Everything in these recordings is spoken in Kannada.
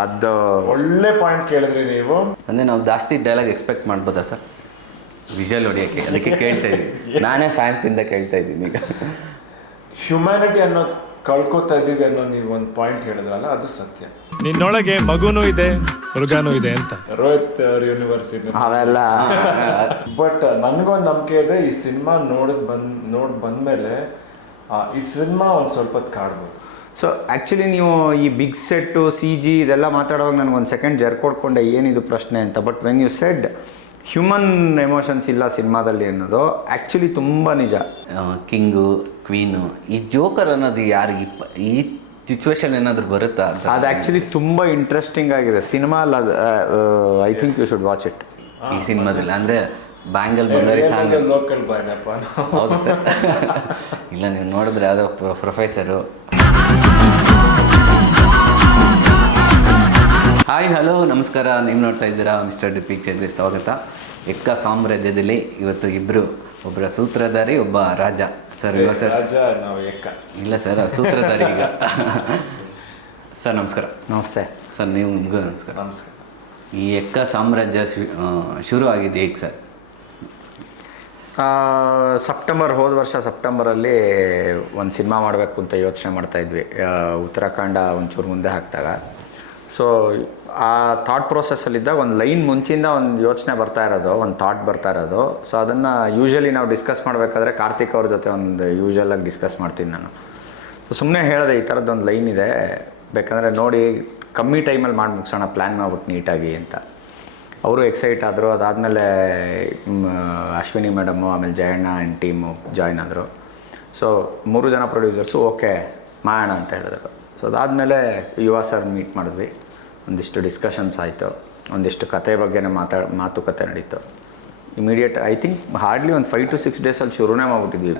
ಅದು ಒಳ್ಳೆ ಪಾಯಿಂಟ್ ಕೇಳಿದ್ರಿ ನೀವು. ಅಂದರೆ ನಾವು ಜಾಸ್ತಿ ಡೈಲಾಗ್ ಎಕ್ಸ್ಪೆಕ್ಟ್ ಮಾಡ್ಬೋದಾ ಸರ್ ವಿಜುವಲ್ ಹೊಡಿಯೋಕ್ಕೆ? ಅದಕ್ಕೆ ಕೇಳ್ತಾ ಇದ್ದೀನಿ, ನಾನೇ ಫ್ಯಾನ್ಸಿಂದ ಕೇಳ್ತಾ ಇದ್ದೀನಿ ಈಗ. ಹ್ಯುಮ್ಯಾನಿಟಿ ಅನ್ನೋದು ಕಳ್ಕೊತಾ ಇದ್ದೀವಿ ಅನ್ನೋ ನೀವು ಒಂದು ಪಾಯಿಂಟ್ ಹೇಳಿದ್ರಲ್ಲ, ಅದು ಸತ್ಯ. ನಿನ್ನೊಳಗೆ ಮಗುನೂ ಇದೆ ಮೃಗನೂ ಇದೆ ಅಂತ ರೋಹಿತ್ ಯೂನಿವರ್ಸಿಟಿ ಅವೆಲ್ಲ. ಬಟ್ ನನಗೊಂದು ನಂಬಿಕೆ ಇದೆ, ಈ ಸಿನಿಮಾ ಬಂದ್ಮೇಲೆ ಈ ಸಿನಿಮಾ ಒಂದು ಸ್ವಲ್ಪ ಹೊತ್ತು ಕಾಡ್ಬೋದು. ಸೊ ಆ್ಯಕ್ಚುಲಿ ನೀವು ಈ ಬಿಗ್ ಸೆಟ್ಟು CG ಇದೆಲ್ಲ ಮಾತಾಡುವಾಗ ನನಗೊಂದು ಸೆಕೆಂಡ್ ಜರ್ಕೊಡ್ಕೊಂಡೆ ಏನಿದು ಪ್ರಶ್ನೆ ಅಂತ. But when you said human emotions ಇಲ್ಲ ಸಿನಿಮಾದಲ್ಲಿ ಅನ್ನೋದು ಆ್ಯಕ್ಚುಲಿ ತುಂಬ ನಿಜ. ಕಿಂಗು ಕ್ವೀನು ಈ ಜೋಕರ್ ಅನ್ನೋದು ಯಾರು ಈ ಸಿಚುವೇಶನ್ ಏನಾದರೂ ಬರುತ್ತಾ ಅಂತ ಅದು ಆ್ಯಕ್ಚುಲಿ ತುಂಬ ಇಂಟ್ರೆಸ್ಟಿಂಗ್ ಆಗಿದೆ ಸಿನಿಮಾ ಅಲ್ಲ. I think you should watch it. ಈ ಸಿನಿಮಾದಲ್ಲಿ ಅಂದರೆ ಬ್ಯಾಂಗಲ್ ಬಂಗಾರಿ ಸಾಂಗ್ ಲೋಕಲ್ ಬಾಯ್ನಪ್ಪ. ಹೌದು ಸರ್. ಇಲ್ಲ ನೀವು ನೋಡಿದ್ರೆ ಯಾವುದೋ ಪ್ರೊಫೆಸರು. ಹಾಯ್ ಹಲೋ ನಮಸ್ಕಾರ, ನೀವು ನೋಡ್ತಾ ಇದ್ದೀರಾ ಮಿಸ್ಟರ್ ಡಿ ಪಿಕ್ಚರ್ಗೆ ಸ್ವಾಗತ. ಎಕ್ಕ ಸಾಮ್ರಾಜ್ಯದಲ್ಲಿ ಇವತ್ತು ಇಬ್ಬರು, ಒಬ್ಬರ ಸೂತ್ರಧಾರಿ, ಒಬ್ಬ ರಾಜ. ಸರ್ ಇವಾಗ ಸರ್ ರಾಜ, ನಾವು ಎಕ್ಕ. ಇಲ್ಲ ಸರ್ ಸೂತ್ರಧಾರಿ ಈಗ. ಸರ್ ನಮಸ್ಕಾರ. ನಮಸ್ತೆ ಸರ್ ನೀವು ನಿಮಗೂ ನಮಸ್ಕಾರ. ನಮಸ್ಕಾರ. ಈ ಎಕ್ಕ ಸಾಮ್ರಾಜ್ಯ ಶುರು ಆಗಿದೆ ಹೇಗೆ ಸರ್? ಹೋದ ವರ್ಷ ಸೆಪ್ಟೆಂಬರಲ್ಲಿ ಒಂದು ಸಿನಿಮಾ ಮಾಡಬೇಕು ಅಂತ ಯೋಚನೆ ಮಾಡ್ತಾಯಿದ್ವಿ. ಉತ್ತರಾಖಂಡ ಒಂಚೂರು ಮುಂದೆ ಹಾಕಿದಾಗ. ಸೊ ಆ ಥಾಟ್ ಪ್ರೊಸೆಸ್ಸಲ್ಲಿದ್ದಾಗ ಒಂದು ಲೈನ್ ಮುಂಚಿಂದ ಒಂದು ಯೋಚನೆ ಬರ್ತಾ ಇರೋದು, ಒಂದು ಥಾಟ್ ಬರ್ತಾ ಇರೋದು. ಸೊ ಅದನ್ನು ಯೂಶ್ವಲಿ ನಾವು ಡಿಸ್ಕಸ್ ಮಾಡಬೇಕಾದ್ರೆ ಕಾರ್ತಿಕ್ ಅವ್ರ ಜೊತೆ ಒಂದು ಯೂಶ್ವಲಾಗಿ ಡಿಸ್ಕಸ್ ಮಾಡ್ತೀನಿ ನಾನು. ಸೊ ಸುಮ್ಮನೆ ಹೇಳಿದೆ ಈ ಥರದ್ದೊಂದು ಲೈನ್ ಇದೆ, ಬೇಕಂದರೆ ನೋಡಿ ಕಮ್ಮಿ ಟೈಮಲ್ಲಿ ಮಾಡಿ ಮುಗಿಸೋಣ, ಪ್ಲ್ಯಾನ್ ಮಾಡ್ಬಿಟ್ಟು ನೀಟಾಗಿ ಅಂತ. ಅವರು ಎಕ್ಸೈಟ್ ಆದರು. ಅದಾದಮೇಲೆ ಅಶ್ವಿನಿ ಮೇಡಮು, ಆಮೇಲೆ ಜಯಣ್ಣ ಆ್ಯಂಡ್ ಟೀಮು ಜಾಯ್ನ್ ಆದರು. ಸೊ 3 ಜನ ಪ್ರೊಡ್ಯೂಸರ್ಸು ಓಕೆ ಮಾಡೋಣ ಅಂತ ಹೇಳಿದ್ರು. ಸೊ ಅದಾದಮೇಲೆ ಯುವ ಸರ್ ಮೀಟ್ ಮಾಡಿದ್ವಿ. ಒಂದಿಷ್ಟು ಡಿಸ್ಕಷನ್ಸ್ ಆಯಿತು, ಒಂದಿಷ್ಟು ಕತೆ ಬಗ್ಗೆನೇ ಮಾತುಕತೆ ನಡೀತು. ಇಮಿಡಿಯೇಟ್ ಐ ಥಿಂಕ್ ಹಾರ್ಡ್ಲಿ ಒಂದು 5 to 6 ಡೇಸಲ್ಲಿ ಶುರುನೇ ಮಾಡ್ಬಿಟ್ಟಿದ್ವಿ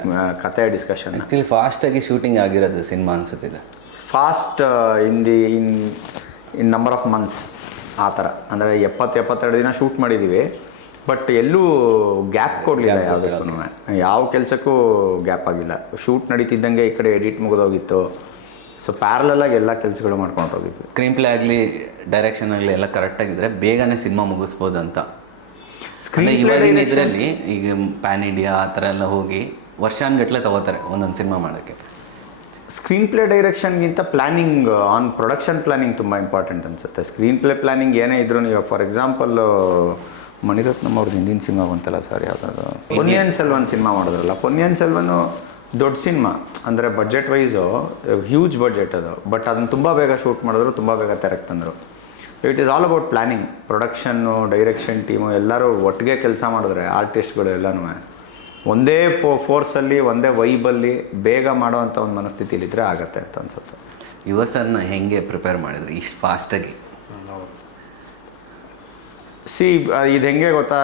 ಕತೆ ಡಿಸ್ಕಷನ್. ಆ್ಯಕ್ಚುಲಿ ಫಾಸ್ಟಾಗಿ ಶೂಟಿಂಗ್ ಆಗಿರೋದು ಸಿನಿಮಾ ಅನ್ಸುತ್ತಿದೆ. Fast in number of months ಆ ಥರ. ಅಂದರೆ 70-72 ದಿನ ಶೂಟ್ ಮಾಡಿದ್ದೀವಿ. ಬಟ್ ಎಲ್ಲೂ ಗ್ಯಾಪ್ ಕೊಡಲಿಲ್ಲ ಯಾವುದಕ್ಕೂ, ಯಾವ ಕೆಲಸಕ್ಕೂ ಗ್ಯಾಪ್ ಆಗಿಲ್ಲ. ಶೂಟ್ ನಡೀತಿದ್ದಂಗೆ ಈ ಕಡೆ ಎಡಿಟ್ ಮುಗಿದೋಗಿತ್ತು. ಸೊ ಪ್ಯಾರಲಾಗಿ ಎಲ್ಲ ಕೆಲಸಗಳು ಮಾಡ್ಕೊಂಡು ಹೋಗಿದ್ವಿ. ಸ್ಕ್ರೀನ್ ಪ್ಲೇ ಆಗಲಿ, ಡೈರೆಕ್ಷನ್ ಆಗಲಿ ಎಲ್ಲ ಕರೆಕ್ಟಾಗಿದ್ದರೆ ಬೇಗನೆ ಸಿನಿಮಾ ಮುಗಿಸ್ಬೋದು ಅಂತ. ಅಂದರೆ ಇವಾಗಿನ ಇದರಲ್ಲಿ ಈಗ ಪ್ಯಾನ್ ಇಂಡಿಯಾ ಆ ಥರ ಎಲ್ಲ ಹೋಗಿ ವರ್ಷಾನುಗಟ್ಟಲೆ ತೊಗೋತಾರೆ ಒಂದೊಂದು ಸಿನಿಮಾ ಮಾಡೋಕ್ಕೆ. ಸ್ಕ್ರೀನ್ ಪ್ಲೇ ಡೈರೆಕ್ಷನ್ಗಿಂತ ಪ್ಲ್ಯಾನಿಂಗ್ ಆನ್ ಪ್ರೊಡಕ್ಷನ್ ಪ್ಲ್ಯಾನಿಂಗ್ ತುಂಬ ಇಂಪಾರ್ಟೆಂಟ್ ಅನಿಸುತ್ತೆ. ಸ್ಕ್ರೀನ್ ಪ್ಲೇ ಪ್ಲ್ಯಾನಿಂಗ್ ಏನೇ ಇದ್ರೂ, ನೀವು ಫಾರ್ ಎಕ್ಸಾಂಪಲ್ ಮಣಿರತ್ನಮ್ ಅವ್ರದ್ದು ಹಿಂದಿನ ಸಿನಿಮಾ ಬಂತಲ್ಲ ಸರ್, ಯಾವುದಾದ್ರು ಪೊನ್ನಿಯಿನ್ ಸೆಲ್ವನ್ ಸಿನಿಮಾ ಮಾಡಿದ್ರಲ್ಲ. ಪೊನ್ನಿಯಿನ್ ಸೆಲ್ವನು ದೊಡ್ಡ ಸಿನಿಮಾ, ಅಂದರೆ ಬಡ್ಜೆಟ್ ವೈಸು ಹ್ಯೂಜ್ ಬಡ್ಜೆಟ್ ಅದು. ಬಟ್ ಅದನ್ನು ತುಂಬ ಬೇಗ ಶೂಟ್ ಮಾಡಿದ್ರು, ತುಂಬ ಬೇಗ ತೆರೆಗೆ ತಂದರು. It is all about planning. Production, direction team ಎಲ್ಲರೂ ಒಟ್ಟಿಗೆ ಕೆಲಸ ಮಾಡಿದ್ರೆ, ಆರ್ಟಿಸ್ಟ್ಗಳು ಎಲ್ಲನೂ ಒಂದೇ ಫೋರ್ಸಲ್ಲಿ, ಒಂದೇ ವೈಬಲ್ಲಿ ಬೇಗ ಮಾಡೋವಂಥ ಒಂದು ಮನಸ್ಥಿತಿಲಿದ್ದರೆ ಆಗತ್ತೆ ಅಂತ ಅನ್ಸುತ್ತೆ. ಯುವ ಸರ್ನ ಹೆಂಗೆ ಪ್ರಿಪೇರ್ ಮಾಡಿದ್ರಿ ಇಷ್ಟು ಫಾಸ್ಟಾಗಿ? ಇದು ಹೆಂಗೆ ಗೊತ್ತಾ,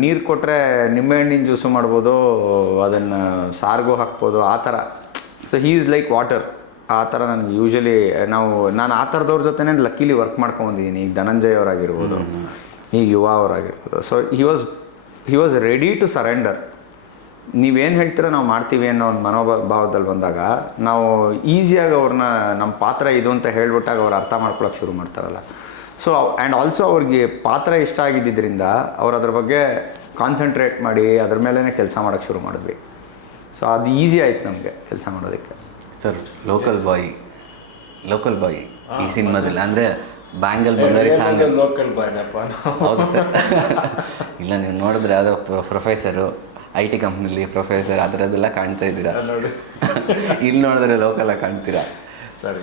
ನೀರು ಕೊಟ್ಟರೆ ನಿಂಬೆಹಣ್ಣಿನ ಜ್ಯೂಸು ಮಾಡ್ಬೋದು, ಅದನ್ನು ಸಾರಿಗೂ ಹಾಕ್ಬೋದು, ಆ ಥರ. So he is like water. ಆ ಥರ ನನಗೆ ಯೂಶ್ವಲಿ ನಾನು ಆ ಥರದವ್ರ ಜೊತೆನೇ ಲಕ್ಕಿಲಿ ವರ್ಕ್ ಮಾಡ್ಕೊಂಬಂದಿದ್ದೀನಿ. ಈಗ ಧನಂಜಯ್ ಅವರಾಗಿರ್ಬೋದು, ಈಗ ಯುವ ಅವರಾಗಿರ್ಬೋದು. So he was ready to surrender. ನೀವೇನು ಹೇಳ್ತೀರೋ ನಾವು ಮಾಡ್ತೀವಿ ಅನ್ನೋ ಒಂದು ಮನೋಭಾವದಲ್ಲಿ ಬಂದಾಗ ನಾವು ಈಸಿಯಾಗಿ ಅವ್ರನ್ನ ನಮ್ಮ ಪಾತ್ರ ಇದು ಅಂತ ಹೇಳ್ಬಿಟ್ಟಾಗ ಅವ್ರು ಅರ್ಥ ಮಾಡ್ಕೊಳಕ್ಕೆ ಶುರು ಮಾಡ್ತಾರಲ್ಲ. ಸೊ ಆ್ಯಂಡ್ ಆಲ್ಸೋ ಅವ್ರಿಗೆ ಪಾತ್ರ ಇಷ್ಟ ಆಗಿದ್ದರಿಂದ ಅವ್ರು ಅದ್ರ ಬಗ್ಗೆ ಕಾನ್ಸಂಟ್ರೇಟ್ ಮಾಡಿ ಅದ್ರ ಮೇಲೇ ಕೆಲಸ ಮಾಡೋಕ್ಕೆ ಶುರು ಮಾಡಿದ್ವಿ. ಸೊ ಅದು ಈಸಿ ಆಯ್ತು ನಮಗೆ ಕೆಲಸ ಮಾಡೋದಕ್ಕೆ. ಸರ್ ಲೋಕಲ್ ಬಾಯ್ ಈ ಸಿನಿಮಾದಲ್ಲಿ ಅಂದರೆ ಬ್ಯಾಂಗಲ್ ಬಂಗಾರಿ ಸಾಂಗ್ ಲೋಕಲ್ ಬಾಯ್ನಪ್ಪ. ಹೌದು ಸರ್. ಇಲ್ಲ ನೀವು ನೋಡಿದ್ರೆ ಯಾವುದೋ ಪ್ರೊಫೆಸರು, IT ಕಂಪ್ನಿಲಿ ಪ್ರೊಫೆಸರ್ ಆ ಥರದ್ದೆಲ್ಲ ಕಾಣ್ತಾ ಇದ್ದೀರಾ. ಇಲ್ಲಿ ನೋಡಿದ್ರೆ ಲೋಕಲಾಗಿ ಕಾಣ್ತೀರಾ. ಸರಿ.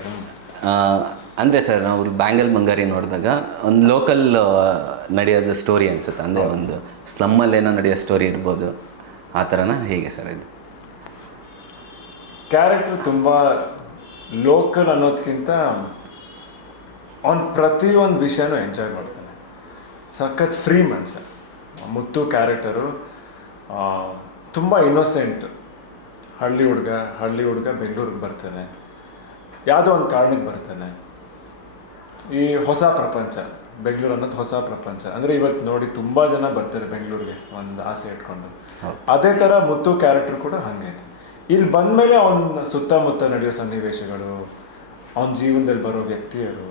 ಅಂದರೆ ಸರ್ ನಾವು ಬ್ಯಾಂಗಲ್ ಬಂಗಾರಿ ನೋಡಿದಾಗ ಒಂದು ಲೋಕಲ್ ನಡೆಯೋದು ಸ್ಟೋರಿ ಅನಿಸುತ್ತೆ. ಅಂದರೆ ಒಂದು ಸ್ಲಮ್ಮಲ್ಲೇನೋ ನಡೆಯೋ ಸ್ಟೋರಿ ಇರ್ಬೋದು, ಆ ಥರನ ಹೇಗೆ ಸರ್ ಇದು? ಕ್ಯಾರೆಕ್ಟರ್ ತುಂಬ ಲೋಕಲ್ ಅನ್ನೋದಕ್ಕಿಂತ ಅವ್ನು ಪ್ರತಿಯೊಂದು ವಿಷಯನೂ ಎಂಜಾಯ್ ಮಾಡ್ತಾನೆ. ಸಖತ್ ಫ್ರೀ ಮನುಷ್ಯ. ಮುತ್ತು ಕ್ಯಾರೆಕ್ಟರು ತುಂಬ ಇನ್ನೋಸೆಂಟ್. ಹಳ್ಳಿ ಹುಡುಗ ಬೆಂಗಳೂರಿಗೆ ಬರ್ತಾನೆ, ಯಾವುದೋ ಒಂದು ಕಾರಣಕ್ಕೆ ಬರ್ತಾನೆ. ಈ ಹೊಸ ಪ್ರಪಂಚ, ಬೆಂಗಳೂರು ಅನ್ನೋದು ಹೊಸ ಪ್ರಪಂಚ. ಅಂದರೆ ಇವತ್ತು ನೋಡಿ ತುಂಬ ಜನ ಬರ್ತಾರೆ ಬೆಂಗಳೂರಿಗೆ ಒಂದು ಆಸೆ ಇಟ್ಕೊಂಡು. ಅದೇ ಥರ ಮುತ್ತು ಕ್ಯಾರೆಕ್ಟರ್ ಕೂಡ ಹಾಗೇನೆ. ಇಲ್ಲಿ ಬಂದಮೇಲೆ ಅವನ ಸುತ್ತಮುತ್ತ ನಡೆಯೋ ಸನ್ನಿವೇಶಗಳು, ಅವನ ಜೀವನದಲ್ಲಿ ಬರೋ ವ್ಯಕ್ತಿಯರು,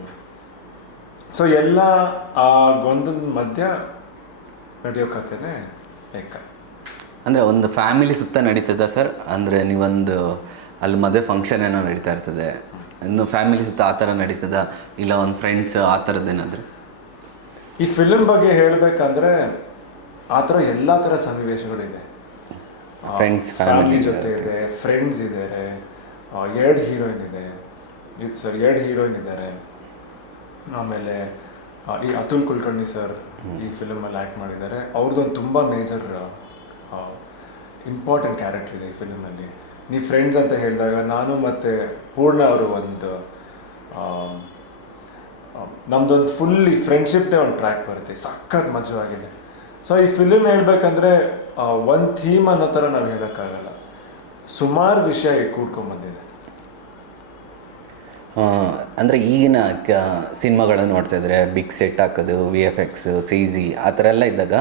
ಸೊ ಎಲ್ಲ ಆ ಗೊಂದಲದ ಮಧ್ಯ ನಡೆಯೋ ಕಥೆನೇ ಏಕ. ಅಂದರೆ ಒಂದು ಫ್ಯಾಮಿಲಿ ಸುತ್ತ ನಡೀತದ ಸರ್? ಅಂದರೆ ನೀವೊಂದು ಅಲ್ಲಿ ಮದುವೆ ಫಂಕ್ಷನ್ ಏನೋ ನಡೀತಾ ಇರ್ತದೆ, ಇನ್ನು ಫ್ಯಾಮಿಲಿ ಸುತ್ತ ಆ ಥರ ನಡೀತದ, ಇಲ್ಲ ಒಂದು ಫ್ರೆಂಡ್ಸ್ ಆ ಥರದ್ದೇನಾದ್ರೆ? ಈ ಫಿಲ್ಮ್ ಬಗ್ಗೆ ಹೇಳಬೇಕಂದ್ರೆ ಆ ಥರ ಎಲ್ಲ ಥರ ಸನ್ನಿವೇಶಗಳಿದೆ. ಫ್ರೆಂಡ್ಸ್, ಫ್ಯಾಮಿಲಿ ಜೊತೆ ಇದೆ, ಫ್ರೆಂಡ್ಸ್ ಇದ್ದಾರೆ, 2 ಹೀರೋಯಿನ್ ಇದೆ, ಸರ್ 2 ಹೀರೋಯಿನ್ ಇದ್ದಾರೆ. ಆಮೇಲೆ ಈ ಅತುಲ್ ಕುಲಕರ್ಣಿ ಸರ್ ಈ ಫಿಲಮಲ್ಲಿ ಆ್ಯಕ್ಟ್ ಮಾಡಿದ್ದಾರೆ. ಅವ್ರದ್ದೊಂದು ತುಂಬ ಮೇಜರ್ ಇಂಪಾರ್ಟೆಂಟ್ ಕ್ಯಾರೆಕ್ಟರ್ ಇದೆ ಈ ಫಿಲಮಲ್ಲಿ. ನೀವು ಫ್ರೆಂಡ್ಸ್ ಅಂತ ಹೇಳಿದಾಗ ನಾನು ಮತ್ತು ಪೂರ್ಣ ಅವರು ಒಂದು ನಮ್ದೊಂದು ಫುಲ್ಲಿ ಫ್ರೆಂಡ್ಶಿಪ್ದೇ ಒಂದು ಟ್ರ್ಯಾಕ್ ಬರುತ್ತೆ, ಸಖತ್ ಮಜವಾಗಿದೆ. ಸೊ ಈ ಫಿಲಿಮ್ ಹೇಳ್ಬೇಕಂದ್ರೆ ಒಂದು ಥೀಮ್ ಅನ್ನೋ ಥರ ನಾವು ಹೇಳೋಕ್ಕಾಗಲ್ಲ, ಸುಮಾರು ವಿಷಯ ಕೂಡ್ಕೊಂಬಂದಿದೆ. ಅಂದರೆ ಈಗಿನ ಸಿನಿಮಾಗಳನ್ನು ನೋಡ್ತಾ ಇದ್ರೆ ಬಿಗ್ ಸೆಟ್ ಹಾಕೋದು, VFX, CG ಆ ಥರ ಎಲ್ಲ ಇದ್ದಾಗ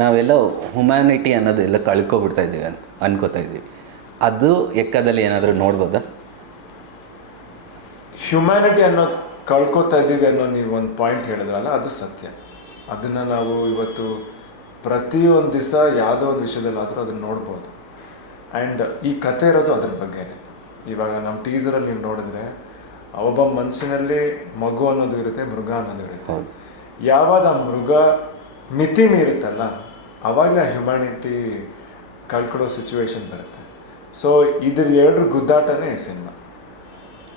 ನಾವೆಲ್ಲ ಹ್ಯುಮ್ಯಾನಿಟಿ ಅನ್ನೋದು ಎಲ್ಲ ಕಳ್ಕೊಬಿಡ್ತಾ ಇದ್ದೀವಿ ಅಂತ ಅನ್ಕೋತಾ ಇದ್ದೀವಿ. ಅದು ಎಕ್ಕದಲ್ಲಿ ಏನಾದರೂ ನೋಡ್ಬೋದಾ? ಹ್ಯುಮ್ಯಾನಿಟಿ ಅನ್ನೋದು ಕಳ್ಕೊತಾ ಇದ್ದೀವಿ ಅನ್ನೋ ನೀವು ಒಂದು ಪಾಯಿಂಟ್ ಹೇಳಿದ್ರಲ್ಲ, ಅದು ಸತ್ಯ. ಅದನ್ನು ನಾವು ಇವತ್ತು ಪ್ರತಿಯೊಂದು ದಿವಸ ಯಾವುದೋ ಒಂದು ವಿಷಯದಲ್ಲಾದರೂ ಅದನ್ನು ನೋಡ್ಬೋದು. ಆ್ಯಂಡ್ ಈ ಕತೆ ಇರೋದು ಅದ್ರ ಬಗ್ಗೆನೇ. ಇವಾಗ ನಮ್ಮ ಟೀಸರಲ್ಲಿ ನೀವು ನೋಡಿದ್ರೆ ಒಬ್ಬ ಮನುಷ್ಯನಲ್ಲಿ ಮಗು ಅನ್ನೋದು ಇರುತ್ತೆ, ಮೃಗ ಅನ್ನೋದು ಇರುತ್ತೆ. ಯಾವಾಗ ಆ ಮೃಗ ಮಿತಿ ಮೀರುತ್ತಲ್ಲ, ಆವಾಗಲೇ ಆ ಹ್ಯುಮ್ಯಾನಿಟಿ ಕಳ್ಕೊಳ್ಳೋ ಸಿಚುವೇಶನ್ ಬರುತ್ತೆ. ಸೊ ಇದ್ರ 2 ಗುದ್ದಾಟನೇ ಈ ಸಿನಿಮಾ.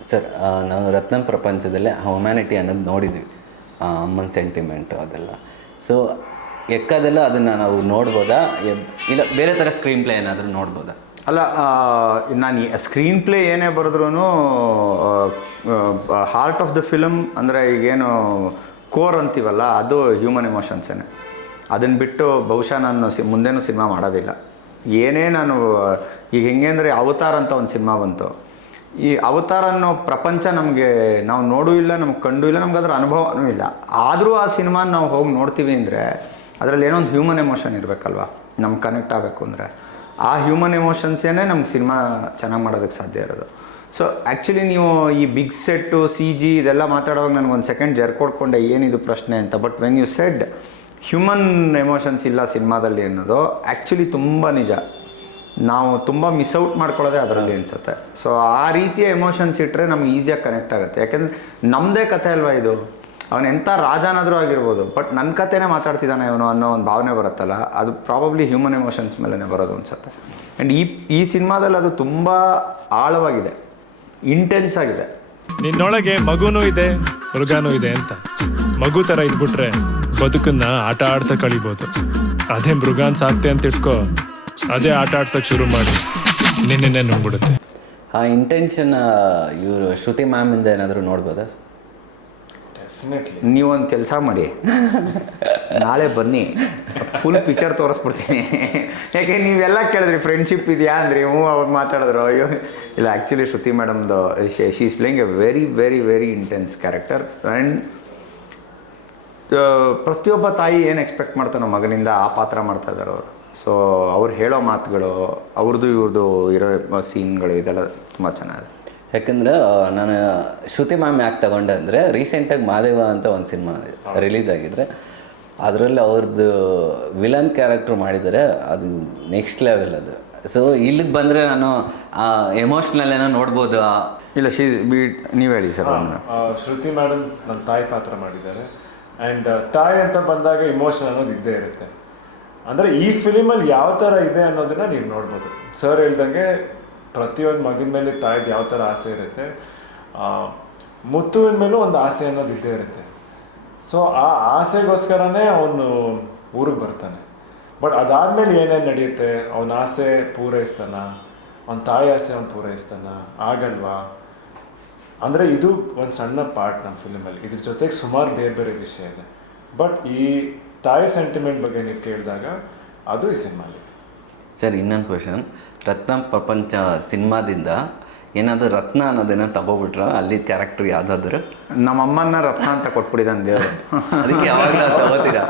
ಸರ್, ನಾವು ರತ್ನಂ ಪ್ರಪಂಚದಲ್ಲೇ ಹ್ಯುಮ್ಯಾನಿಟಿ ಅನ್ನೋದು ನೋಡಿದ್ವಿ, ಅಮ್ಮನ ಸೆಂಟಿಮೆಂಟು ಅದೆಲ್ಲ. ಸೊ ಎಕ್ಕದೆಲ್ಲ ಅದನ್ನು ನಾವು ನೋಡ್ಬೋದಾ, ಇಲ್ಲ ಬೇರೆ ಥರ ಸ್ಕ್ರೀನ್ ಪ್ಲೇ ಏನಾದರೂ ನೋಡ್ಬೋದಾ? ಅಲ್ಲ, ನಾನು ಸ್ಕ್ರೀನ್ ಪ್ಲೇ ಏನೇ ಬರೆದ್ರೂ ಹಾರ್ಟ್ ಆಫ್ ದ ಫಿಲಮ್ ಅಂದರೆ ಈಗೇನು ಕೋರ್ ಅಂತೀವಲ್ಲ, ಅದು ಹ್ಯೂಮನ್ ಎಮೋಷನ್ಸೇನೆ. ಅದನ್ನು ಬಿಟ್ಟು ಬಹುಶಃ ನಾನು ಮುಂದೇನೂ ಸಿನಿಮಾ ಮಾಡೋದಿಲ್ಲ. ಏನೇ ನಾನು ಈಗ ಹೆಂಗೆ ಅಂದರೆ ಅವತಾರ್ ಅಂತ ಒಂದು ಸಿನಿಮಾ ಬಂತು. ಈ ಅವತಾರ್ ಅನ್ನೋ ಪ್ರಪಂಚ ನಮಗೆ ನಾವು ನೋಡೂ ಇಲ್ಲ, ನಮ್ಗೆ ಕಂಡು ಇಲ್ಲ, ನಮ್ಗೆ ಅದರ ಅನುಭವನೂ ಇಲ್ಲ. ಆದರೂ ಆ ಸಿನಿಮಾನ ನಾವು ಹೋಗಿ ನೋಡ್ತೀವಿ ಅಂದರೆ ಅದರಲ್ಲಿ ಏನೋ ಒಂದು ಹ್ಯೂಮನ್ ಎಮೋಷನ್ ಇರಬೇಕಲ್ವ, ನಮ್ಗೆ ಕನೆಕ್ಟ್ ಆಗಬೇಕು ಅಂದರೆ. ಆ ಹ್ಯೂಮನ್ ಎಮೋಷನ್ಸೇನೆ ನಮ್ಗೆ ಸಿನಿಮಾ ಚೆನ್ನಾಗಿ ಮಾಡೋದಕ್ಕೆ ಸಾಧ್ಯ ಇರೋದು. ಸೊ ಆ್ಯಕ್ಚುಲಿ ನೀವು ಈ ಬಿಗ್ ಸೆಟ್ಟು, CG ಇದೆಲ್ಲ ಮಾತಾಡುವಾಗ ನನಗೊಂದು ಸೆಕೆಂಡ್ ಜರ್ಕೊಡ್ಕೊಂಡೆ ಏನಿದು ಪ್ರಶ್ನೆ ಅಂತ. But when you said human emotions ಇಲ್ಲ ಸಿನಿಮಾದಲ್ಲಿ ಅನ್ನೋದು ಆ್ಯಕ್ಚುಲಿ ತುಂಬ ನಿಜ. ನಾವು ತುಂಬ ಮಿಸ್ಔಟ್ ಮಾಡ್ಕೊಳ್ಳೋದೇ ಅದರಲ್ಲಿ ಅನಿಸುತ್ತೆ. ಸೊ ಆ ರೀತಿಯ ಎಮೋಷನ್ಸ್ ಇಟ್ಟರೆ ನಮ್ಗೆ ಈಸಿಯಾಗಿ ಕನೆಕ್ಟ್ ಆಗುತ್ತೆ. ಯಾಕೆಂದರೆ ನಮ್ಮದೇ ಕಥೆ ಅಲ್ವಾ ಇದು. ಅವನೆಂಥ ರಾಜನಾದರೂ ಆಗಿರ್ಬೋದು, ಬಟ್ ನನ್ನ ಕಥೆನೇ ಮಾತಾಡ್ತಿದ್ದಾನೆ ಇವನು ಅನ್ನೋ ಒಂದು ಭಾವನೆ ಬರುತ್ತಲ್ಲ, ಅದು ಪ್ರಾಬಬ್ಲಿ ಹ್ಯೂಮನ್ ಎಮೋಷನ್ಸ್ ಮೇಲೇ ಬರೋದು ಅನಿಸುತ್ತೆ. ಆ್ಯಂಡ್ ಈ ಸಿನಿಮಾದಲ್ಲಿ ಅದು ತುಂಬ ಆಳವಾಗಿದೆ, ಇಂಟೆನ್ಸ್ ಆಗಿದೆ. ನಿನ್ನೊಳಗೆ ಮಗುನೂ ಇದೆ, ಮೃಗನೂ ಇದೆ ಅಂತ. ಮಗು ಥರ ಇದ್ಬಿಟ್ರೆ ಬದುಕನ್ನ ಆಟ ಆಡ್ತಾ ಕಳಿಬೋದು. ಅದೇ ಮೃಗಾನ್ ಸಾಕ್ತೆ ಅಂತ ಇಟ್ಕೋ, ಅದೇ ಆಟ ಆಡ್ಸೋಕ್ಕೆ ಶುರು ಮಾಡಿ ನಿನ್ನೆ ನುಂಗ್ಬಿಡುತ್ತೆ. ಆ ಇಂಟೆನ್ಷನ್ ಇವರು ಶ್ರುತಿ ಮ್ಯಾಮಿಂದ ಏನಾದರೂ ನೋಡ್ಬೋದಾ? ಡೆಫಿನೆಟ್ಲಿ. ನೀವೊಂದು ಕೆಲಸ ಮಾಡಿ, ನಾಳೆ ಬನ್ನಿ, ಫುಲ್ ಪಿಕ್ಚರ್ ತೋರಿಸ್ಬಿಡ್ತೀನಿ. ಯಾಕೆ ನೀವೆಲ್ಲ ಕೇಳಿದ್ರಿ ಫ್ರೆಂಡ್ಶಿಪ್ ಇದೆಯಾ ಅಂದ್ರಿ, ಅವಾಗ ಮಾತಾಡಿದ್ರು. ಅಯ್ಯೋ ಇಲ್ಲ, ಆ್ಯಕ್ಚುಲಿ ಶ್ರುತಿ ಮೇಡಮ್ದು she is playing a very very very intense character. And ಪ್ರತಿಯೊಬ್ಬ ತಾಯಿ ಏನು ಎಕ್ಸ್ಪೆಕ್ಟ್ ಮಾಡ್ತಾನೋ ಮಗನಿಂದ ಆ ಪಾತ್ರ ಮಾಡ್ತಾ ಇದ್ದಾರೆ ಅವರು. ಸೊ ಅವ್ರು ಹೇಳೋ ಮಾತುಗಳು, ಅವ್ರದ್ದು ಇವ್ರದ್ದು ಇರೋ ಸೀನ್ಗಳು, ಇದೆಲ್ಲ ತುಂಬ ಚೆನ್ನಾಗಿದೆ. ಯಾಕಂದ್ರೆ ನಾನು ಶ್ರುತಿ ಮ್ಯಾಮ್ ಯಾಕೆ ತಗೊಂಡೆ ಅಂದರೆ, ರೀಸೆಂಟಾಗಿ ಮಾದೇವ ಅಂತ ಒಂದು ಸಿನಿಮಾ ರಿಲೀಸ್ ಆಗಿದ್ರೆ ಅದರಲ್ಲಿ ಅವ್ರದ್ದು ವಿಲನ್ ಕ್ಯಾರೆಕ್ಟ್ರ್ ಮಾಡಿದರೆ ಅದು ನೆಕ್ಸ್ಟ್ ಲೆವೆಲ್ ಅದು. ಸೊ ಇಲ್ಲಿಗೆ ಬಂದರೆ ನಾನು ಎಮೋಷ್ನಲ್ ಏನೋ ನೋಡ್ಬೋದು. ಇಲ್ಲ, ನೀವು ಹೇಳಿ ಸರ್. ಶ್ರುತಿ ಮೇಡಮ್ ನನ್ನ ತಾಯಿ ಪಾತ್ರ ಮಾಡಿದ್ದಾರೆ. ಆ್ಯಂಡ್ ತಾಯಿ ಅಂತ ಬಂದಾಗ ಇಮೋಷನ್ ಅನ್ನೋದು ಇದ್ದೇ ಇರುತ್ತೆ. ಅಂದರೆ ಈ ಫಿಲಿಮಲ್ಲಿ ಯಾವ ಥರ ಇದೆ ಅನ್ನೋದನ್ನು ನೀವು ನೋಡ್ಬೋದು. ಸರ್ ಹೇಳ್ದಂಗೆ ಪ್ರತಿಯೊಂದು ಮಗನ ಮೇಲೆ ತಾಯಿದು ಯಾವ ಥರ ಆಸೆ ಇರುತ್ತೆ, ಮುತ್ತುವಿನ ಮೇಲೂ ಒಂದು ಆಸೆ ಅನ್ನೋದು ಇದ್ದೇ ಇರುತ್ತೆ. ಸೊ ಆ ಆಸೆಗೋಸ್ಕರನೇ ಅವನು ಊರಿಗೆ ಬರ್ತಾನೆ. ಬಟ್ ಅದಾದಮೇಲೆ ಏನೇನು ನಡೆಯುತ್ತೆ, ಅವನ ಆಸೆ ಪೂರೈಸ್ತಾನ, ಅವನ ತಾಯಿ ಆಸೆ ಅವನು ಪೂರೈಸ್ತಾನ, ಆಗಲ್ವಾ? ಅಂದರೆ ಇದು ಒಂದು ಸಣ್ಣ ಪಾರ್ಟ್ ನಮ್ಮ ಫಿಲ್ಮಲ್ಲಿ. ಇದ್ರ ಜೊತೆಗೆ ಸುಮಾರು ಬೇರೆ ಬೇರೆ ವಿಷಯ ಇದೆ. ಬಟ್ ಈ ತಾಯಿ ಸೆಂಟಿಮೆಂಟ್ ಬಗ್ಗೆ ನೀವು ಕೇಳಿದಾಗ ಅದು ಈ ಸಿನಿಮಾಲಿ. ಸರ್, ಇನ್ನೊಂದು ಕ್ವಶನ್. ರತ್ನ ಪ್ರಪಂಚ ಸಿನಿಮಾದಿಂದ ಏನಾದರೂ ರತ್ನ ಅನ್ನೋದೇನೋ ತಗೋಬಿಟ್ರ ಅಲ್ಲಿ ಕ್ಯಾರೆಕ್ಟರ್ ಯಾವುದಾದ್ರು? ನಮ್ಮ ಅಮ್ಮನ ರತ್ನ ಅಂತ ಕೊಟ್ಬಿಟ್ಟಿದ್ದಾನೆ ದೇವರು. ಅದಕ್ಕೆ ಯಾವಾಗ ತಗೋತೀರಾ?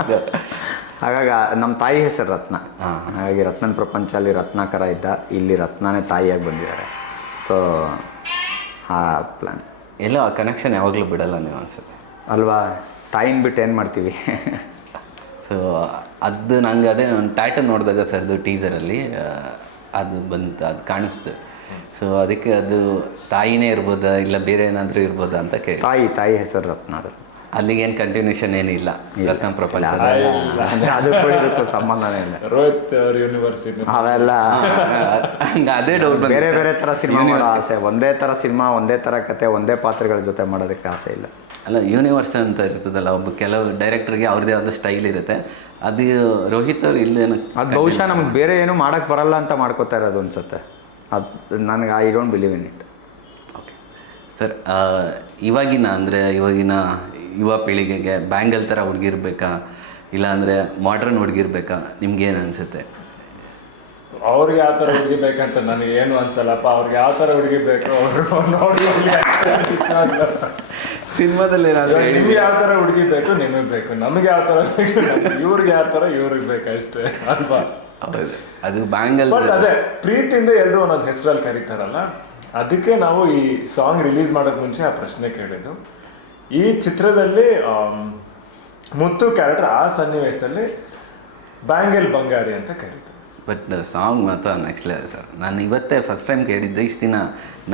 ಹಾಗಾಗಿ ನಮ್ಮ ತಾಯಿ ಹೆಸರು ರತ್ನ. ಹಾಗಾಗಿ ರತ್ನನ ಪ್ರಪಂಚದಲ್ಲಿ ರತ್ನಾಕರ ಇದ್ದ, ಇಲ್ಲಿ ರತ್ನನೇ ತಾಯಿಯಾಗಿ ಬಂದಿದ್ದಾರೆ. ಸೊ ಆ ಪ್ಲ್ಯಾನ್ ಎಲ್ಲ ಕನೆಕ್ಷನ್ ಯಾವಾಗಲೂ ಬಿಡಲ್ಲ ನೀವು ಅನ್ಸುತ್ತೆ ಅಲ್ವಾ? ತಾಯಿನ ಬಿಟ್ಟು ಏನು ಮಾಡ್ತೀವಿ. ಸೊ ಅದು ನನಗೆ ಅದೇ ನಾನು ಟೈಟಲ್ ನೋಡಿದಾಗ ಸರ್ದು ಟೀಸರಲ್ಲಿ ಅದು ಬಂತು, ಅದು ಕಾಣಿಸ್ತು. ಸೊ ಅದಕ್ಕೆ ಅದು ತಾಯಿನೇ ಇರ್ಬೋದಾ ಇಲ್ಲ ಬೇರೆ ಏನಾದರೂ ಇರ್ಬೋದಾ ಅಂತ ಕೇಳಿ. ತಾಯಿ ಹೆಸರು ರತ್ನ. ಅದು ಅಲ್ಲಿಗೇನು ಕಂಟಿನ್ಯೂಷನ್ ಏನಿಲ್ಲ ರತ್ನ ಪ್ರಪಂಚ ಅಂದರೆ ಅದಕ್ಕೂ ಇದಕ್ಕೂ ಸಂಬಂಧನೇ ಇಲ್ಲ. ರೋಹಿತ್ ಅವ್ರ ಯೂನಿವರ್ಸಿಟಿ ಅವೆಲ್ಲ ಹಂಗೆ ಅದೇ ಡೌಟ್. ಬೇರೆ ಬೇರೆ ಥರ ಸಿನಿಮಾ ಮಾಡೋ ಆಸೆ, ಒಂದೇ ಥರ ಸಿನಿಮಾ, ಒಂದೇ ಥರ ಕತೆ, ಒಂದೇ ಪಾತ್ರಗಳ ಜೊತೆ ಮಾಡೋದಕ್ಕೆ ಆಸೆ ಇಲ್ಲ. ಅಲ್ಲ, ಯೂನಿವರ್ಸ್ ಅಂತ ಇರ್ತದಲ್ಲ, ಒಬ್ಬ ಕೆಲವು ಡೈರೆಕ್ಟರ್ಗೆ ಅವ್ರದ್ದೇ ಆದ ಸ್ಟೈಲ್ ಇರುತ್ತೆ. ಅದು ರೋಹಿತ್ ಅವ್ರು ಇಲ್ಲೇನು ಅದು ಬಹುಶಃ ನಮ್ಗೆ ಬೇರೆ ಏನು ಮಾಡೋಕ್ಕೆ ಬರಲ್ಲ ಅಂತ ಮಾಡ್ಕೋತಾ ಇರೋದು ಅನ್ಸುತ್ತೆ. ಅದು ನನಗೆ I don't believe in it. Okay sir, ಇವಾಗಿನ ಯುವ ಪೀಳಿಗೆಗೆ ಬ್ಯಾಂಗಲ್ ಥರ ಹುಡುಗಿರ್ಬೇಕಾ ಇಲ್ಲ ಅಂದರೆ ಮಾಡ್ರನ್ ಹುಡುಗಿರ್ಬೇಕಾ, ನಿಮ್ಗೇನು ಅನಿಸುತ್ತೆ? ಅವ್ರಿಗೆ ಯಾವ ಥರ ಹುಡುಗಿ ಬೇಕಂತ ನನಗೆ ಏನು ಅನ್ಸಲ್ಲಪ್ಪ. ಅವ್ರಿಗೆ ಯಾವ ಥರ ಹುಡುಗಿ ಬೇಕು ಅವರು ನೋಡಿ. ಸಿನಿಮಾದಲ್ಲಿ ಏನಾದರೂ ನಿಮ್ಗೆ ಯಾವ ಥರ ಹುಡುಗಿ ಬೇಕು ನಿಮಗೆ ಬೇಕು, ನಮಗೆ ಯಾವ ಥರ ಬೇಕು ಇವ್ರಿಗೆ ಯಾವ ಥರ ಇವ್ರಿಗೆ ಬೇಕು ಅಷ್ಟೇ ಅಲ್ವಾ? ಹೌದು, ಅದು ಬ್ಯಾಂಗಲ್. ಬಟ್ ಅದೇ ಪ್ರೀತಿಯಿಂದ ಎಲ್ಲರೂ ಒಂದೊಂದು ಹೆಸರಲ್ಲಿ ಕರೀತಾರಲ್ಲ, ಅದಕ್ಕೆ ನಾವು ಈ ಸಾಂಗ್ ರಿಲೀಸ್ ಮಾಡೋಕ್ಕೆ ಮುಂಚೆ ಆ ಪ್ರಶ್ನೆ ಕೇಳಿದ್ದು. ಈ ಚಿತ್ರದಲ್ಲಿ ಮುತ್ತು ಕ್ಯಾರೆಕ್ಟರ್ ಆ ಸನ್ನಿವೇಶದಲ್ಲಿ ಬ್ಯಾಂಗಲ್ ಬಂಗಾರಿ ಅಂತ ಕರೀತಾರೆ. ಬಟ್ ಸಾಂಗ್ ಮಾತ್ರ ನೆಕ್ಸ್ಟ್ ಲೆವೆಲ್ ಸರ್. ನಾನು ಇವತ್ತೇ ಫಸ್ಟ್ ಟೈಮ್ ಕೇಳಿದ್ದೆ. ಇಷ್ಟು ದಿನ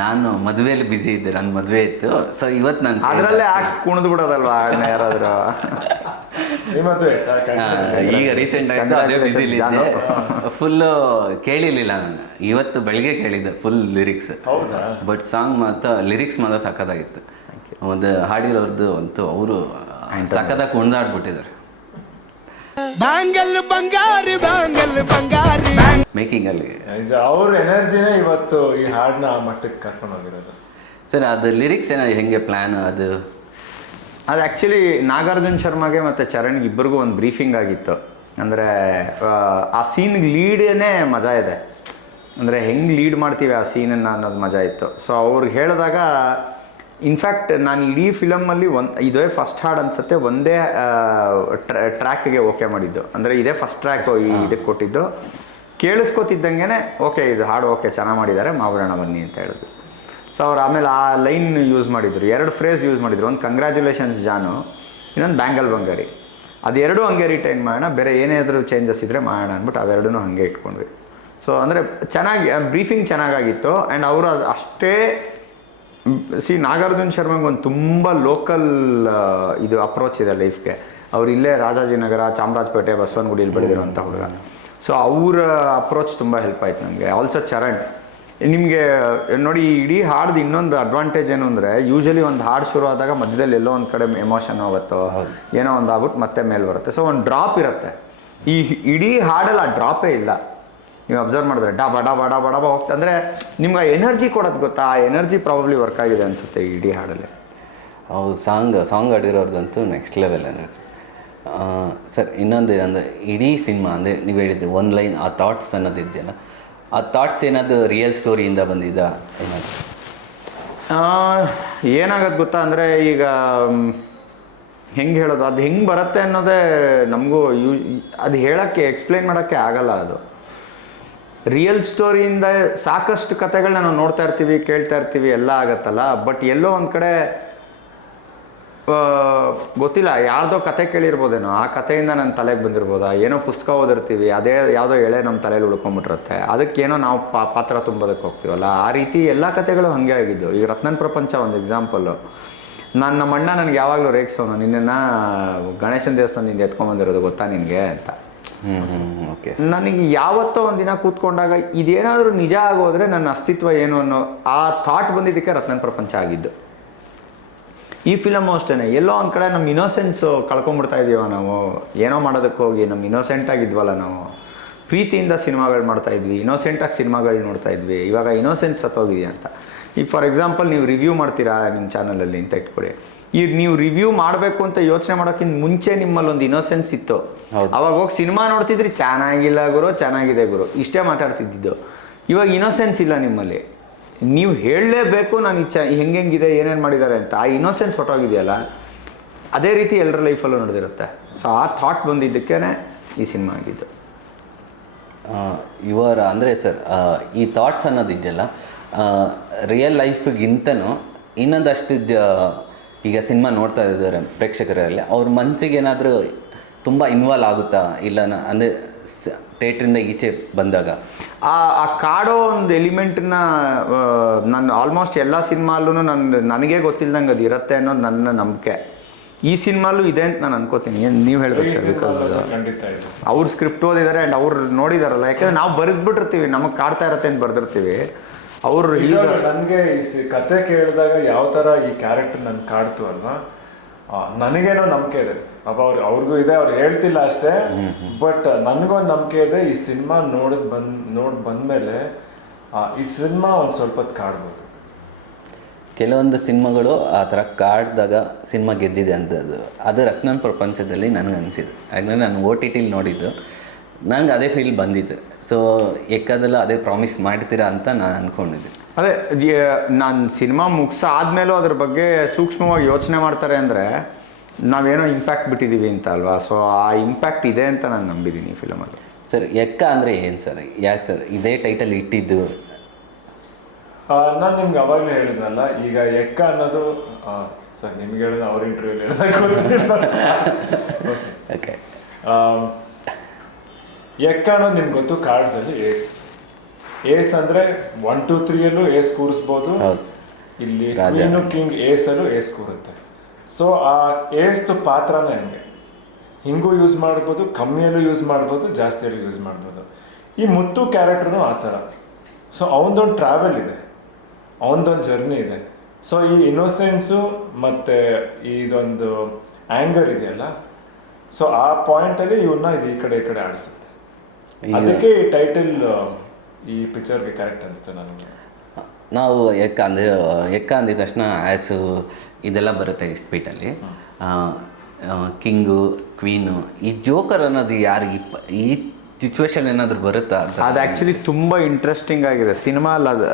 ನಾನು ಮದುವೆಯಲ್ಲಿ ಬ್ಯುಸಿ ಇದ್ದೆ, ನನ್ನ ಮದುವೆ ಇತ್ತು. ಸೊ ಇವತ್ತು ನಾನು ಅದರಲ್ಲೇ ಹಾಕಿ ಕುಣಿದು ಬಿಡೋದಲ್ವಾ ಯಾರಾದರೂ? ಈಗ ರೀಸೆಂಟ್ ಆಗಿ ಅದೇ ಬ್ಯುಸಿಲಿ ಇದ್ದೆ, ಫುಲ್ಲು ಕೇಳಿರಲಿಲ್ಲ ನಾನು. ಇವತ್ತು ಬೆಳಗ್ಗೆ ಕೇಳಿದ್ದೆ ಫುಲ್ ಲಿರಿಕ್ಸ್. ಬಟ್ ಸಾಂಗ್ ಮಾತ್ರ ಲಿರಿಕ್ಸ್ ಮಾತ್ರ ಸಖತ್ತಾಗಿತ್ತು. ಒಂದು ಹಾಡಿರೋರ್ದು ಅಂತೂ ಅವರು ಸಖತ್ತಾಗಿ ಕುಣಿದಾಡ್ಬಿಟ್ಟಿದ್ದಾರೆ. ಮೇಕಿಂಗ್ ಅಲ್ಲಿ ಅವ್ರ ಎನರ್ಜಿನೇ ಇವತ್ತು ಈ ಹಾಡನ್ನ ಆ ಮಟ್ಟಕ್ಕೆ ಕರ್ಕೊಂಡು ಹೋಗಿರೋದು. ಸರ್, ಅದು ಲಿರಿಕ್ಸ್ ಏನೋ ಹೆಂಗೆ ಪ್ಲ್ಯಾನ್ ಅದು ಆ್ಯಕ್ಚುಲಿ ನಾಗಾರ್ಜುನ್ ಶರ್ಮಾಗೆ ಮತ್ತು ಚರಣ್ಗೆ ಇಬ್ಬರಿಗೂ ಒಂದು ಬ್ರೀಫಿಂಗ್ ಆಗಿತ್ತು. ಅಂದರೆ ಆ ಸೀನ್ಗೆ ಲೀಡೇ ಮಜಾ ಇದೆ. ಅಂದರೆ ಹೆಂಗೆ ಲೀಡ್ ಮಾಡ್ತೀವಿ ಆ ಸೀನನ್ನು ಅನ್ನೋದು ಮಜಾ ಇತ್ತು. ಸೊ ಅವ್ರಿಗೆ ಹೇಳಿದಾಗ ಇನ್ಫ್ಯಾಕ್ಟ್ ನಾನು ಇಡೀ ಫಿಲಮಲ್ಲಿ ಇದೇ ಫಸ್ಟ್ ಹಾಡು ಅನ್ಸುತ್ತೆ, ಒಂದೇ ಟ್ರ್ಯಾಕ್ಗೆ ಓಕೆ ಮಾಡಿದ್ದು. ಅಂದರೆ ಇದೇ ಫಸ್ಟ್ ಟ್ರ್ಯಾಕು ಇದಕ್ಕೆ ಕೊಟ್ಟಿದ್ದು. ಕೇಳಿಸ್ಕೊತಿದ್ದಂಗೆ ಓಕೆ ಇದು ಹಾಡು ಓಕೆ ಚೆನ್ನಾಗಿ ಮಾಡಿದ್ದಾರೆ, ಮಾಡೋಣ ಬನ್ನಿ ಅಂತ ಹೇಳಿದ್ರು. ಸೊ ಅವ್ರು ಆಮೇಲೆ ಆ ಲೈನ್ ಯೂಸ್ ಮಾಡಿದರು, 2 ಫ್ರೇಸ್ ಯೂಸ್ ಮಾಡಿದರು. ಒಂದು ಕಂಗ್ರ್ಯಾಚುಲೇಷನ್ಸ್ ಜಾನು, ಇನ್ನೊಂದು ಬ್ಯಾಂಗಲ್ ಬಂಗಾರಿ. ಅದೆರಡೂ ಹಂಗೆ ರಿಟೈನ್ ಮಾಡೋಣ, ಬೇರೆ ಏನಾದರೂ ಚೇಂಜಸ್ ಇದ್ದರೆ ಮಾಡೋಣ ಅಂದ್ಬಿಟ್ಟು ಅವೆರಡೂ ಹಾಗೆ ಇಟ್ಕೊಂಡ್ವಿ. ಸೊ ಅಂದರೆ ಚೆನ್ನಾಗಿ ಬ್ರೀಫಿಂಗ್ ಚೆನ್ನಾಗಾಗಿತ್ತು. ಆ್ಯಂಡ್ ಅವರು ಅಷ್ಟೇ ನಾಗಾರ್ಜುನ್ ಶರ್ಮಾಗೆ ಒಂದು ತುಂಬ ಲೋಕಲ್ ಇದು ಅಪ್ರೋಚ್ ಇದೆ ಲೈಫ್ಗೆ. ಅವ್ರು ಇಲ್ಲೇ ರಾಜಾಜಿನಗರ, ಚಾಮರಾಜಪೇಟೆ, ಬಸವನಗುಡಿಯಲ್ಲಿ ಬೆಳೆದಿರೋಂಥ ಹುಡುಗ. ಸೊ ಅವರ ಅಪ್ರೋಚ್ ತುಂಬ ಹೆಲ್ಪ್ ಆಯ್ತು ನನಗೆ. ಆಲ್ಸೋ ಚರಣ್, ನಿಮಗೆ ನೋಡಿ ಇಡೀ ಹಾಡ್ದು ಇನ್ನೊಂದು ಅಡ್ವಾಂಟೇಜ್ ಏನು ಅಂದರೆ, ಯೂಶಲಿ ಒಂದು ಹಾಡು ಶುರು ಆದಾಗ ಮಧ್ಯದಲ್ಲಿ ಎಲ್ಲೋ ಒಂದು ಕಡೆ ಎಮೋಷನ್ ಆಗುತ್ತೋ ಏನೋ ಒಂದು ಆಗ್ಬಿಟ್ಟು ಮತ್ತೆ ಮೇಲೆ ಬರುತ್ತೆ. ಸೊ ಒಂದು ಡ್ರಾಪ್ ಇರುತ್ತೆ. ಈ ಇಡೀ ಹಾಡಲ್ಲಿ ಆ ಡ್ರಾಪೇ ಇಲ್ಲ. ನೀವು ಅಬ್ಸರ್ವ್ ಮಾಡಿದ್ರೆ ಡಬ ಡಬ ಡಬ ಡಬ ಹೋಗ್ತಾ ಅಂದರೆ ನಿಮ್ಗೆ ಆ ಎನರ್ಜಿ ಕೊಡೋದು ಗೊತ್ತಾ? ಆ ಎನರ್ಜಿ ಪ್ರಾಬಬ್ಲಿ ವರ್ಕ್ ಆಗಿದೆ ಅನಿಸುತ್ತೆ ಇಡೀ ಹಾಡಲ್ಲಿ. ಹೌದು, ಸಾಂಗ್ ಆಡಿರೋರ್ದಂತೂ ನೆಕ್ಸ್ಟ್ ಲೆವೆಲ್ ಎನರ್ಜಿ. ಸರ್, ಇನ್ನೊಂದು ಏನಂದರೆ ಇಡೀ ಸಿನಿಮಾ ಅಂದರೆ ನೀವು ಹೇಳಿದ್ರಿ ಒಂದು ಲೈನ್ ಆ ಥಾಟ್ಸ್ ಅನ್ನೋದು ಇದೆಯಲ್ಲ, ಆ ಥಾಟ್ಸ್ ಏನಾದರೂ ರಿಯಲ್ ಸ್ಟೋರಿಯಿಂದ ಬಂದಿದ್ದ ಏನಾದರೂ? ಏನಾಗತ್ತೆ ಗೊತ್ತಾ ಅಂದರೆ ಈಗ ಹೆಂಗೆ ಹೇಳೋದು, ಅದು ಹೆಂಗೆ ಬರುತ್ತೆ ಅನ್ನೋದೇ ನಮಗೂ ಅದು ಹೇಳೋಕ್ಕೆ ಎಕ್ಸ್ಪ್ಲೈನ್ ಮಾಡೋಕ್ಕೆ ಆಗಲ್ಲ. ಅದು ರಿಯಲ್ ಸ್ಟೋರಿಯಿಂದ ಸಾಕಷ್ಟು ಕಥೆಗಳನ್ನ ನಾವು ನೋಡ್ತಾ ಇರ್ತೀವಿ, ಕೇಳ್ತಾ ಇರ್ತೀವಿ, ಎಲ್ಲ ಆಗತ್ತಲ್ಲ. ಬಟ್ ಎಲ್ಲೋ ಒಂದು ಕಡೆ ಗೊತ್ತಿಲ್ಲ, ಯಾರ್ದೋ ಕತೆ ಕೇಳಿರ್ಬೋದೇನೋ, ಆ ಕಥೆಯಿಂದ ನನ್ನ ತಲೆಗೆ ಬಂದಿರ್ಬೋದಾ, ಏನೋ ಪುಸ್ತಕ ಓದಿರ್ತೀವಿ, ಅದೇ ಯಾವುದೋ ಎಳೆ ನಮ್ಮ ತಲೆಯಲ್ಲಿ ಉಳ್ಕೊಂಬಿಟ್ಟಿರುತ್ತೆ, ಅದಕ್ಕೇನೋ ನಾವು ಪಾತ್ರ ತುಂಬೋದಕ್ಕೆ ಹೋಗ್ತೀವಲ್ಲ. ಆ ರೀತಿ ಎಲ್ಲ ಕಥೆಗಳು ಹಾಗೆ ಆಗಿದ್ದು. ಈಗ ರತ್ನನ್ ಪ್ರಪಂಚ ಒಂದು ಎಕ್ಸಾಂಪಲ್ಲು. ನಮ್ಮ ಅಣ್ಣ ನನಗೆ ಯಾವಾಗಲೂ ರೇಗಿಸೋನು, ನಿನ್ನನ್ನು ಗಣೇಶನ ದೇವಸ್ಥಾನದಿಂದ ಎತ್ಕೊಂಬಂದಿರೋದು ಗೊತ್ತಾ ನಿನಗೆ ಅಂತ. ಓಕೆ, ನನಗೆ ಯಾವತ್ತೋ ಒಂದಿನ ಕೂತ್ಕೊಂಡಾಗ ಇದೇನಾದರೂ ನಿಜ ಆಗೋದ್ರೆ ನನ್ನ ಅಸ್ತಿತ್ವ ಏನು ಅನ್ನೋ ಆ ಥಾಟ್ ಬಂದಿದ್ದಕ್ಕೆ ರತ್ನನ್ ಪ್ರಪಂಚ ಆಗಿದ್ದು. ಈ ಫಿಲಮು ಅಷ್ಟೇ, ಎಲ್ಲೋ ಒಂದು ಕಡೆ ನಮ್ಮ ಇನ್ನೋಸೆನ್ಸು ಕಳ್ಕೊಂಬಿಡ್ತಾ ಇದ್ದೀವ ನಾವು. ಏನೋ ಮಾಡೋದಕ್ಕೆ ಹೋಗಿ ನಮ್ಮ ಇನ್ನೋಸೆಂಟಾಗಿದ್ವಲ್ಲ ನಾವು. ಪ್ರೀತಿಯಿಂದ ಸಿನಿಮಾಗಳು ಮಾಡ್ತಾಯಿದ್ವಿ, ಇನ್ನೋಸೆಂಟಾಗಿ ಸಿನಿಮಾಗಳು ನೋಡ್ತಾ ಇದ್ವಿ. ಇವಾಗ ಇನ್ನೋಸೆನ್ಸ್ ಸತ್ತೋಗಿದೆಯಾ ಅಂತ. ಈಗ ಫಾರ್ ಎಕ್ಸಾಂಪಲ್ ನೀವು ರಿವ್ಯೂ ಮಾಡ್ತೀರಾ ನಿಮ್ಮ ಚಾನಲಲ್ಲಿ ಅಂತ ಇಟ್ಕೊಳ್ಳಿ. ಈಗ ನೀವು ರಿವ್ಯೂ ಮಾಡಬೇಕು ಅಂತ ಯೋಚನೆ ಮಾಡೋಕ್ಕಿಂತ ಮುಂಚೆ ನಿಮ್ಮಲ್ಲಿ ಒಂದು ಇನ್ನೋಸೆನ್ಸ್ ಇತ್ತು. ಅವಾಗ ಹೋಗಿ ಸಿನಿಮಾ ನೋಡ್ತಿದ್ರಿ, ಚೆನ್ನಾಗಿಲ್ಲ ಗುರು, ಚೆನ್ನಾಗಿದೆ ಗುರು, ಇಷ್ಟೇ ಮಾತಾಡ್ತಿದ್ದಿದ್ದು. ಇವಾಗ ಇನ್ನೋಸೆನ್ಸ್ ಇಲ್ಲ ನಿಮ್ಮಲ್ಲಿ. ನೀವು ಹೇಳಲೇಬೇಕು ನಾನು ಹೆಂಗೆಂಗಿದೆ, ಏನೇನು ಮಾಡಿದ್ದಾರೆ ಅಂತ. ಆ ಇನ್ನೋಸೆನ್ಸ್ ಹೊಟ್ಟೋಗಿದೆಯಲ್ಲ, ಅದೇ ರೀತಿ ಎಲ್ಲರ ಲೈಫಲ್ಲೂ ನಡೆದಿರುತ್ತೆ. ಸೊ ಆ ಥಾಟ್ ಬಂದಿದ್ದಕ್ಕೇ ಈ ಸಿನಿಮಾ ಆಗಿದ್ದು. ಇವರ ಅಂದರೆ ಸರ್, ಈ ಥಾಟ್ಸ್ ಅನ್ನೋದಿದೆಯಲ್ಲ, ರಿಯಲ್ ಲೈಫ್ಗಿಂತನೂ ಇನ್ನೊಂದಷ್ಟು ಈಗ ಸಿನಿಮಾ ನೋಡ್ತಾ ಇದ್ದಾರೆ ಪ್ರೇಕ್ಷಕರಲ್ಲಿ ಅವ್ರ ಮನಸ್ಸಿಗೆ ಏನಾದರೂ ತುಂಬ ಇನ್ವಾಲ್ವ್ ಆಗುತ್ತಾ ಇಲ್ಲ ಅಂದರೆ ಥಿಯೇಟ್ರಿಂದ ಈಚೆ ಬಂದಾಗ ಆ ಕಾಡೋ ಒಂದು ಎಲಿಮೆಂಟನ್ನ ನಾನು ಆಲ್ಮೋಸ್ಟ್ ಎಲ್ಲ ಸಿನಿಮಾಲ್ಲೂ ನನಗೆ ಗೊತ್ತಿಲ್ದಂಗೆ ಅದು ಇರುತ್ತೆ ಅನ್ನೋದು ನನ್ನ ನಂಬಿಕೆ. ಈ ಸಿನಿಮಾಲು ಇದೆ ಅಂತ ನಾನು ಅನ್ಕೋತೀನಿ. ಏನು ನೀವು ಹೇಳ್ಬೇಕು ಸರ್? ಬಿಕಾಸ್ ಖಂಡಿತ ಇದೆ. ಅವ್ರು ಸ್ಕ್ರಿಪ್ಟ್ ಓದಿದ್ದಾರೆ ಆ್ಯಂಡ್ ಅವ್ರು ನೋಡಿದಾರಲ್ಲ, ಯಾಕಂದ್ರೆ ನಾವು ಬರೆದ್ಬಿಟ್ಟಿರ್ತೀವಿ, ನಮಗೆ ಕಾಡ್ತಾ ಇರತ್ತೆ ಅಂತ ಬರೆದಿರ್ತೀವಿ. ಅವರು ನನಗೆ ಈ ಕತೆ ಕೇಳಿದಾಗ ಯಾವ ಥರ ಈ ಕ್ಯಾರೆಕ್ಟರ್ ನನ್ಗೆ ಕಾಡ್ತು ಅಲ್ವಾ, ನನಗೇನೋ ನಂಬಿಕೆ ಇದೆ. ಅವ್ರಿಗೂ ಇದೆ, ಅವ್ರು ಹೇಳ್ತಿಲ್ಲ ಅಷ್ಟೇ, ಬಟ್ ನನಗೊಂದು ನಂಬಿಕೆ ಇದೆ. ಈ ಸಿನಿಮಾ ನೋಡಿ ಬಂದಮೇಲೆ ಈ ಸಿನಿಮಾ ಒಂದು ಸ್ವಲ್ಪ ಹೊತ್ತು ಕಾಡ್ಬೋದು. ಕೆಲವೊಂದು ಸಿನಿಮಾಗಳು ಆ ಥರ ಕಾಡ್ದಾಗ ಸಿನಿಮಾ ಗೆದ್ದಿದೆ ಅಂತದ್ದು ಅದು ರತ್ನಂ ಪ್ರಪಂಚದಲ್ಲಿ ನನಗೆ ಅನಿಸಿದ್ದು. ಯಾಕಂದರೆ ನಾನು OTTಲಿ ನೋಡಿದ್ದು, ನನಗೆ ಅದೇ ಫೀಲ್ ಬಂದಿತ್ತು. ಸೊ ಎಕ್ಕದಲ್ಲ ಅದೇ ಪ್ರಾಮಿಸ್ ಮಾಡ್ತೀರಾ ಅಂತ ನಾನು ಅಂದ್ಕೊಂಡಿದ್ದೆ. ಅದೇ ನಾನು ಸಿನಿಮಾ ಮುಗಿಸಾದ್ಮೇಲೂ ಅದ್ರ ಬಗ್ಗೆ ಸೂಕ್ಷ್ಮವಾಗಿ ಯೋಚನೆ ಮಾಡ್ತಾರೆ ಅಂದರೆ ನಾವೇನೋ ಇಂಪ್ಯಾಕ್ಟ್ ಬಿಟ್ಟಿದ್ದೀವಿ ಅಂತ ಅಲ್ವಾ. ಸೊ ಆ ಇಂಪ್ಯಾಕ್ಟ್ ಇದೆ ಅಂತ ನಾನು ನಂಬಿದ್ದೀನಿ ಈ ಫಿಲಮಲ್ಲಿ. ಸರ್ ಎಕ್ಕ ಅಂದರೆ ಏನು ಸರ್? ಯಾಕೆ ಸರ್ ಇದೇ ಟೈಟಲ್ ಇಟ್ಟಿದ್ದು? ನಾನು ನಿಮ್ಗೆ ಅವಾಗಲೇ ಹೇಳಿದ್ನಲ್ಲ, ಈಗ ಎಕ್ಕ ಅನ್ನೋದು ಸರ್ ನಿಮ್ಗೆ ಹೇಳಿದ ಅವ್ರ ಇಂಟರ್ವ್ಯೂಲಿ ಓಕೆ. ಎಕ್ಕ ಅನ್ನೋದು ನಿಮ್ಗೆ ಗೊತ್ತು, ಕಾರ್ಡ್ಸಲ್ಲಿ ಏಸ್ ಅಂದರೆ 1 2 3ಯಲ್ಲೂ ಏಸ್ ಕೂರಿಸ್ಬೋದು. ಇಲ್ಲಿ ಕ್ವೀನು ಕಿಂಗ್ ಏಸಲ್ಲೂ ಏಸ್ ಕೂರುತ್ತೆ. ಸೊ ಆ ಏಸ್ದು ಪಾತ್ರನೇ ಹಂಗೆ, ಹಿಂಗೂ ಯೂಸ್ ಮಾಡ್ಬೋದು, ಕಮ್ಮಿಯಲ್ಲೂ ಯೂಸ್ ಮಾಡ್ಬೋದು, ಜಾಸ್ತಿಯಲ್ಲೂ ಯೂಸ್ ಮಾಡ್ಬೋದು. ಈ ಮುತ್ತು ಕ್ಯಾರೆಕ್ಟರ್ನು ಆ ಥರ. ಸೊ ಅವನದೊಂದು ಟ್ರಾವೆಲ್ ಇದೆ, ಅವನದೊಂದು ಜರ್ನಿ ಇದೆ. ಸೊ ಈ ಇನ್ನೋಸೆನ್ಸು ಮತ್ತು ಇದೊಂದು ಆ್ಯಂಗರ್ ಇದೆಯಲ್ಲ, ಸೊ ಆ ಪಾಯಿಂಟಲ್ಲಿ ಇವನ್ನ ಇದು ಈ ಕಡೆ ಆಡಿಸುತ್ತೆ. ಅದಕ್ಕೆ ಈ ಟೈಟಲ್ ಈ ಪಿಕ್ಚರ್ಗೆ ಕರೆಕ್ಟ್ ಅನಿಸ್ತು ನನಗೆ. ನಾವು ಎಕ್ಕ ಅಂದಿದ ತಕ್ಷಣ ಆ್ಯಸು ಇದೆಲ್ಲ ಬರುತ್ತೆ ಈ ಸ್ಪೀಟಲ್ಲಿ. ಕಿಂಗು, ಕ್ವೀನು, ಈ ಜೋಕರ್ ಅನ್ನೋದು ಯಾರು ಈ ಸಿಚುವೇಶನ್ ಏನಾದರೂ ಬರುತ್ತಾ ಅಂತ. ಅದು ಆ್ಯಕ್ಚುಲಿ ತುಂಬ ಇಂಟ್ರೆಸ್ಟಿಂಗ್ ಆಗಿದೆ ಸಿನಿಮಾ ಅಲ್ಲ. ಅದು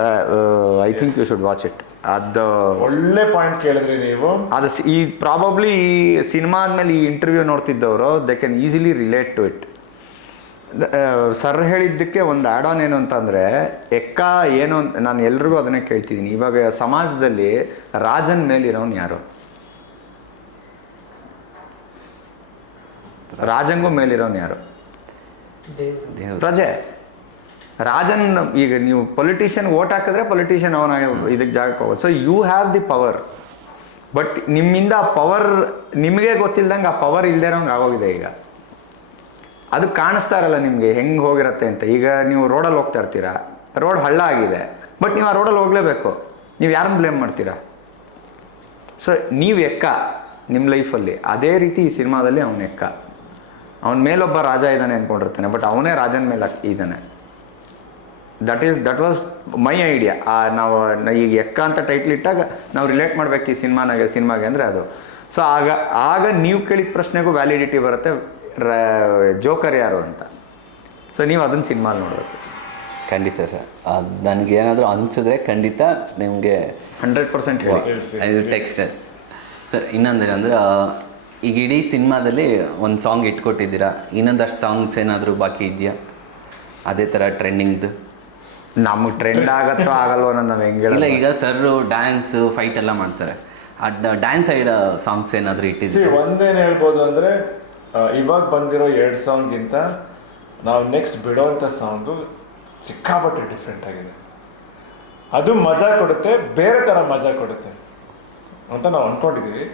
I think you should watch it. ಅದು ಒಳ್ಳೆ ಪಾಯಿಂಟ್ ಕೇಳಿದ್ರಿ ನೀವು. ಅದು ಈ ಪ್ರಾಬಬ್ಲಿ ಈ ಸಿನಿಮಾ ಆದಮೇಲೆ ಈ ಇಂಟರ್ವ್ಯೂ ನೋಡ್ತಿದ್ದವರು they can easily relate to it. Sir ಹೇಳಿದ್ದಕ್ಕೆ ಒಂದು ಆ್ಯಡ್ ಆನ್ ಏನು ಅಂತಂದರೆ, ಎಕ್ಕ ಏನು ಅಂತ ನಾನು ಎಲ್ರಿಗೂ ಅದನ್ನೇ ಕೇಳ್ತಿದ್ದೀನಿ. ಇವಾಗ ಸಮಾಜದಲ್ಲಿ ರಾಜನ್ ಮೇಲಿರೋನು ಯಾರು? ರಾಜಂಗೂ ಮೇಲಿರೋನು ಯಾರು? ಪ್ರಜೆ. ರಾಜನ್, ಈಗ ನೀವು ಪೊಲಿಟಿಷಿಯನ್ ಓಟ್ ಹಾಕಿದ್ರೆ ಪೊಲಿಟಿಷಿಯನ್ ಅವನ ಇದಕ್ಕೆ ಜಾಗಕ್ಕೆ ಹೋಗೋದು. So you have the power, but ನಿಮ್ಮಿಂದ ಆ ಪವರ್ ನಿಮಗೆ ಗೊತ್ತಿಲ್ದಂಗೆ ಆ ಪವರ್ ಇಲ್ಲದೇ ಇರೋಂಗೆ ಆಗೋಗಿದೆ. ಈಗ ಅದು ಕಾಣಿಸ್ತಾ ಇರಲ್ಲ ನಿಮಗೆ ಹೆಂಗೆ ಹೋಗಿರತ್ತೆ ಅಂತ. ಈಗ ನೀವು ರೋಡಲ್ಲಿ ಹೋಗ್ತಾ ಇರ್ತೀರಾ, ರೋಡ್ ಹಳ್ಳ ಆಗಿದೆ, ಬಟ್ ನೀವು ಆ ರೋಡಲ್ಲಿ ಹೋಗಲೇಬೇಕು. ನೀವು ಯಾರನ್ನು ಬ್ಲೇಮ್ ಮಾಡ್ತೀರಾ? ಸೊ ನೀವು ಎಕ್ಕ ನಿಮ್ಮ ಲೈಫಲ್ಲಿ. ಅದೇ ರೀತಿ ಈ ಸಿನಿಮಾದಲ್ಲಿ ಅವನ ಎಕ್ಕ. ಅವನ ಮೇಲೊಬ್ಬ ರಾಜ ಇದ್ದಾನೆ ಅಂದ್ಕೊಂಡಿರ್ತಾನೆ, ಬಟ್ ಅವನೇ ರಾಜನ ಮೇಲೆ ಇದ್ದಾನೆ. That was my idea. ನಾವು ಈಗ ಎಕ್ಕ ಅಂತ ಟೈಟ್ಲ್ ಇಟ್ಟಾಗ ನಾವು ರಿಲೇಟ್ ಮಾಡ್ಬೇಕು ಈ ಸಿನಿಮಾಗೆ ಅಂದರೆ ಅದು. ಸೊ ಆಗ ನೀವು ಕೇಳಿದ ಪ್ರಶ್ನೆಗೂ ವ್ಯಾಲಿಡಿಟಿ ಬರುತ್ತೆ, ಜೋಕರ್ ಯಾರು ಅಂತ. ಸೊ ನೀವು ಅದನ್ನು ಸಿನಿಮಾಲಿ ನೋಡಬೇಕು. ಖಂಡಿತ ಸರ್. ಅದು ನನಗೇನಾದರೂ ಅನಿಸಿದ್ರೆ ಖಂಡಿತ ನಿಮಗೆ 100% ಹೇಳಿ. ಇದು ಟೆಕ್ಸ್ಟ್ ಸರ್. ಇನ್ನೊಂದೇನಂದ್ರೆ, ಈಗ ಇಡೀ ಸಿನಿಮಾದಲ್ಲಿ ಒಂದು ಸಾಂಗ್ ಇಟ್ಕೊಟ್ಟಿದ್ದೀರಾ, ಇನ್ನೊಂದಷ್ಟು ಸಾಂಗ್ಸ್ ಏನಾದರೂ ಬಾಕಿ ಇದೆಯಾ ಅದೇ ಥರ ಟ್ರೆಂಡಿಂಗ್ದು? ನಮಗೆ ಟ್ರೆಂಡ್ ಆಗತ್ತೋ ಆಗಲ್ವೋ ಅನ್ನೋದು ನಾವು ಹೆಂಗೆ ಇಲ್ಲ. ಈಗ ಸರ್ರು ಡ್ಯಾನ್ಸು ಫೈಟ್ ಎಲ್ಲ ಮಾಡ್ತಾರೆ, ಆ ಡ್ಯಾನ್ಸ್ ಸೈಡ್ ಸಾಂಗ್ಸ್ ಏನಾದರೂ ಇಟ್ಟಿದ್ದೀವಿ? ಒಂದೇನು ಹೇಳ್ಬೋದು ಅಂದರೆ, ಇವಾಗ ಬಂದಿರೋ 2 ಸಾಂಗ್ಗಿಂತ ನಾವು ನೆಕ್ಸ್ಟ್ ಬಿಡೋವಂಥ ಸಾಂಗು ಸಿಕ್ಕಾಪಟ್ಟೆ ಡಿಫ್ರೆಂಟ್ ಆಗಿದೆ. ಅದು ಮಜಾ ಕೊಡುತ್ತೆ, ಬೇರೆ ಥರ ಮಜಾ ಕೊಡುತ್ತೆ ಅಂತ ನಾವು ಅಂದ್ಕೊಂಡಿದ್ದೀವಿ.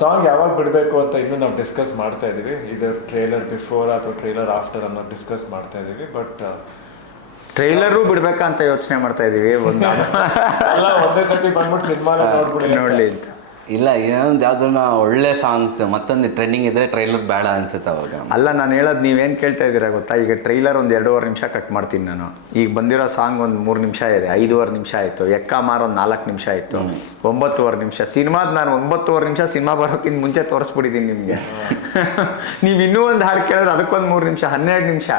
ಸಾಂಗ್ ಯಾವಾಗ ಬಿಡಬೇಕು ಅಂತ ಇನ್ನೂ ನಾವು ಡಿಸ್ಕಸ್ ಮಾಡ್ತಾ ಇದ್ದೀವಿ. ಇದು ಟ್ರೇಲರ್ ಬಿಫೋರ್ ಅಥವಾ ಟ್ರೇಲರ್ ಆಫ್ಟರ್ ಅನ್ನೋ ಡಿಸ್ಕಸ್ ಮಾಡ್ತಾ ಇದ್ದೀವಿ. ಬಟ್ ಟ್ರೈಲರು ಬಿಡ್ಬೇಕಂತ ಯೋಚನೆ ಮಾಡ್ತಾ ಇದೀವಿ. ಒಂದೇ ಸತಿ ಬಂದ್ಬಿಟ್ಟು ಸಿನಿಮಾ ನೋಡ್ಲಿ ಅಂತ. ಇಲ್ಲ, ಏನೊಂದು ಯಾವ್ದನ್ನ ಒಳ್ಳೆ ಸಾಂಗ್ಸ್ ಮತ್ತೊಂದು ಟ್ರೆಂಡಿಂಗ್ ಇದ್ರೆ ಟ್ರೈಲರ್ ಬೇಡ ಅನ್ಸುತ್ತೆ ಅವಾಗ. ಅಲ್ಲ, ನಾನು ಹೇಳೋದು ನೀವೇನು ಕೇಳ್ತಾ ಇದ್ದೀರಾ ಗೊತ್ತಾ? ಈಗ ಟ್ರೈಲರ್ ಒಂದು 2.5 ನಿಮಿಷ ಕಟ್ ಮಾಡ್ತೀನಿ ನಾನು. ಈಗ ಬಂದಿರೋ ಸಾಂಗ್ ಒಂದು 3 ನಿಮಿಷ ಇದೆ, 5.5 ನಿಮಿಷ ಆಯಿತು. ಎಕ್ಕ ಮಾರ್ ಒಂದು 4 ನಿಮಿಷ ಆಯಿತು, 9.5 ನಿಮಿಷ. ಸಿನಿಮಾದ ನಾನು 9.5 ನಿಮಿಷ ಸಿನಿಮಾ ಬರೋಕ್ಕಿಂತ ಮುಂಚೆ ತೋರಿಸ್ಬಿಟ್ಟಿದ್ದೀನಿ ನಿಮಗೆ. ನೀವು ಇನ್ನೂ ಒಂದು ಹಾಡು ಕೇಳಿದ್ರೆ ಅದಕ್ಕೊಂದು 3 ನಿಮಿಷ, 12 ನಿಮಿಷ.